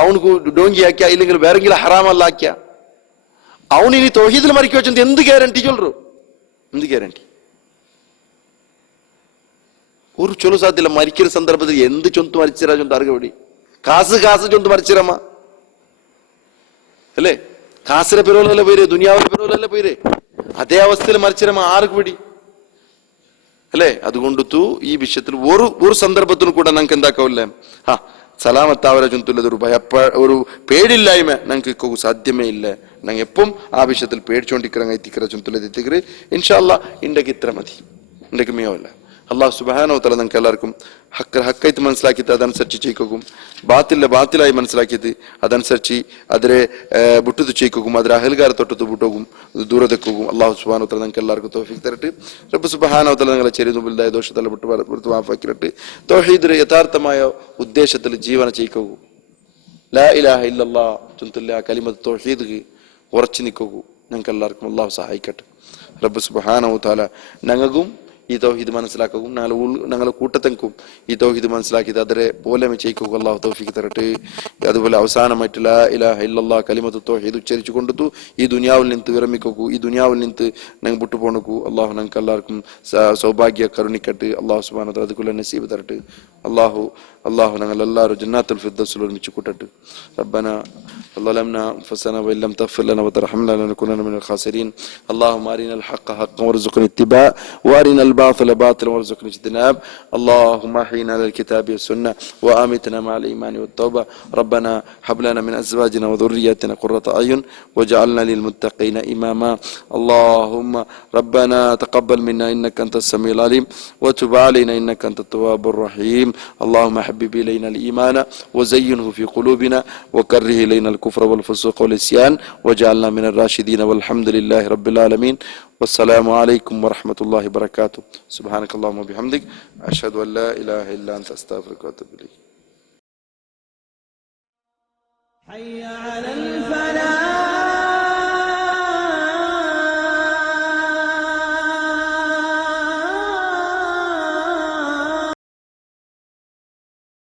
അവനക്ക് ഡോങ്കിയാക്കിയ, ഇല്ലെങ്കിൽ വേറെങ്കിലും ഹറാമല്ലാക്കിയ അവന് ഇനി തൗഹീദിൽ മരിക്കുക വെച്ചത് എന്ത് ഗ്യാരണ്ടി ചൊല്ലു? എന്ത് ഗ്യാരണ്ടി? ഒരു ചൊല്ലു സാധ്യല്ല. മരിക്കുന്ന സന്ദർഭത്തിൽ എന്ത് ചൊന്ത് മരിച്ചിരാ ചൊന്ത് അറിയപടി കാസ് ചൊന്ത് മരിച്ചിരമ്മ അല്ലേ? കാസിലെ പെരുവലല്ലേ പോയിരേ, ദുനിയാവിലെ പെരുവലല്ലേ പോയിരേ. അതേ അവസ്ഥയിൽ മരിച്ചിരമ്മ ആർക്ക് പിടി അല്ലേ? അതുകൊണ്ടു ഈ വിഷയത്തിൽ ഒരു സന്ദർഭത്തിനും കൂടെ ഞങ്ങൾക്ക് എന്താക്കാവില്ലേ സലാമത്താവരെ ചൊന്തുള്ളത് ഒരു പേടില്ലായ്മ ഞങ്ങൾക്ക് സാധ്യമേ ഇല്ല. ഞങ്ങൾ എപ്പം ആ വിഷയത്തിൽ പേടിച്ചോണ്ടിരിക്കുന്ന എത്തിക്കറ ചൊന്തുള്ളത് എത്തിക്കറ്. ഇൻഷാ അല്ലാഹ് ഇണ്ടക്ക് ഇത്ര മതി, ഇണ്ടക്ക് മിയാവില്ല. അള്ളാഹു സുബ്ഹാനഹു വ തആല ഞങ്ങൾക്ക് എല്ലാവർക്കും ഹക്കായിട്ട് മനസ്സിലാക്കിയിട്ട് അതനുസരിച്ച് ചെയ്ക്കും, ബാത്തിലായി മനസ്സിലാക്കിയിട്ട് അതനുസരിച്ച് അതിരെ വിട്ടു ചെയ്ക്കും, അതിരെ അഹൽകാരെ തൊട്ടത്ത് വിട്ടോകും, ദൂരത്തേക്കും. അള്ളാഹു സുബ്ഹാനഹു വ തആല ഞങ്ങൾക്ക് എല്ലാവർക്കും തൗഫീഖ് തരട്ടെ. റബ്ബ് സുബ്ഹാനഹു വ തആല ഞങ്ങളെ ചെറിയ ദോഷത്തല്ല വിട്ടു മാഫാക്കിരട്ടെ. തൗഹീദിന്റെ യഥാർത്ഥമായ ഉദ്ദേശത്തിൽ ജീവന ചെയ്ക്കൂ. ലാ ഇലാഹ ഇല്ലല്ലാഹ് ചൊല്ലുല്ല കലിമത്ത് തൗഹീദ് ഉറച്ചു നിൽക്കൂ. ഞങ്ങൾക്ക് എല്ലാവർക്കും അള്ളാഹു സഹായിക്കട്ടെ. റബ്ബ് സുബ്ഹാനഹു വ തആല ഞങ്ങൾക്കും ഈ തൗഹീദ് മനസ്സിലാക്കും, ഞങ്ങളെ കൂട്ടത്തെങ്കും ഈ തൗഹീദ് മനസ്സിലാക്കിയത് അതിരെ പോലെ ചെയ്ക്കുക. അള്ളാഹു തൗഫീഖ് തരട്ടെ. അതുപോലെ അവസാനമായിട്ട് ലാ ഇലാഹ ഇല്ലല്ലാഹ് കലിമത്ത് തൗഹീദ് ഉച്ചരിച്ചു കൊണ്ടു ഈ ദുനിയാവിൽ നിന്ന് വിരമിക്കൂ, ഈ ദുനിയാവിൽ നിന്ന് ഞങ്ങൾ വിട്ടുപോണക്കൂ. അള്ളാഹു ഞങ്ങൾക്ക് എല്ലാവർക്കും സൗഭാഗ്യ കരുണിക്കട്ടെ. അള്ളാഹു സുബ്ഹാനഹു വ തആല അതുക്കുള്ള നസീബ് തരട്ടെ. അള്ളാഹു ഞങ്ങൾ എല്ലാവരും ജന്നാത്തുൽ ഫിർദൗസിൽ ഒരുമിച്ച് കൂട്ടട്ടെ. ربنا ظلمنا أنفسنا وإن لم تغفر لنا وترحمنا لنكونن من الخاسرين. اللهم أرنا الحق حقا وارزقنا اتباعه وأرنا الباطل باطلا وارزقنا اجتناب. اللهم أحينا على الكتاب والسنة وآمتنا مع الإيمان والتوبة. ربنا هب لنا من أزواجنا وذرياتنا قرة أعين واجعلنا للمتقين إماما. اللهم ربنا تقبل منا إنك أنت السميع العليم وتب علينا إنك أنت التواب الرحيم. اللهم حبب إلينا الإيمان وزينه في قلوبنا وكره إلينا الكفر والفسوق والعصيان واجعلنا من الراشدين والحمد لله رب العالمين. والسلام عليكم ورحمة الله وبركاته. سبحانك اللهم وبحمدك أشهد أن لا إله إلا أنت أستغفرك وأتوب إليك. حي على الفلاح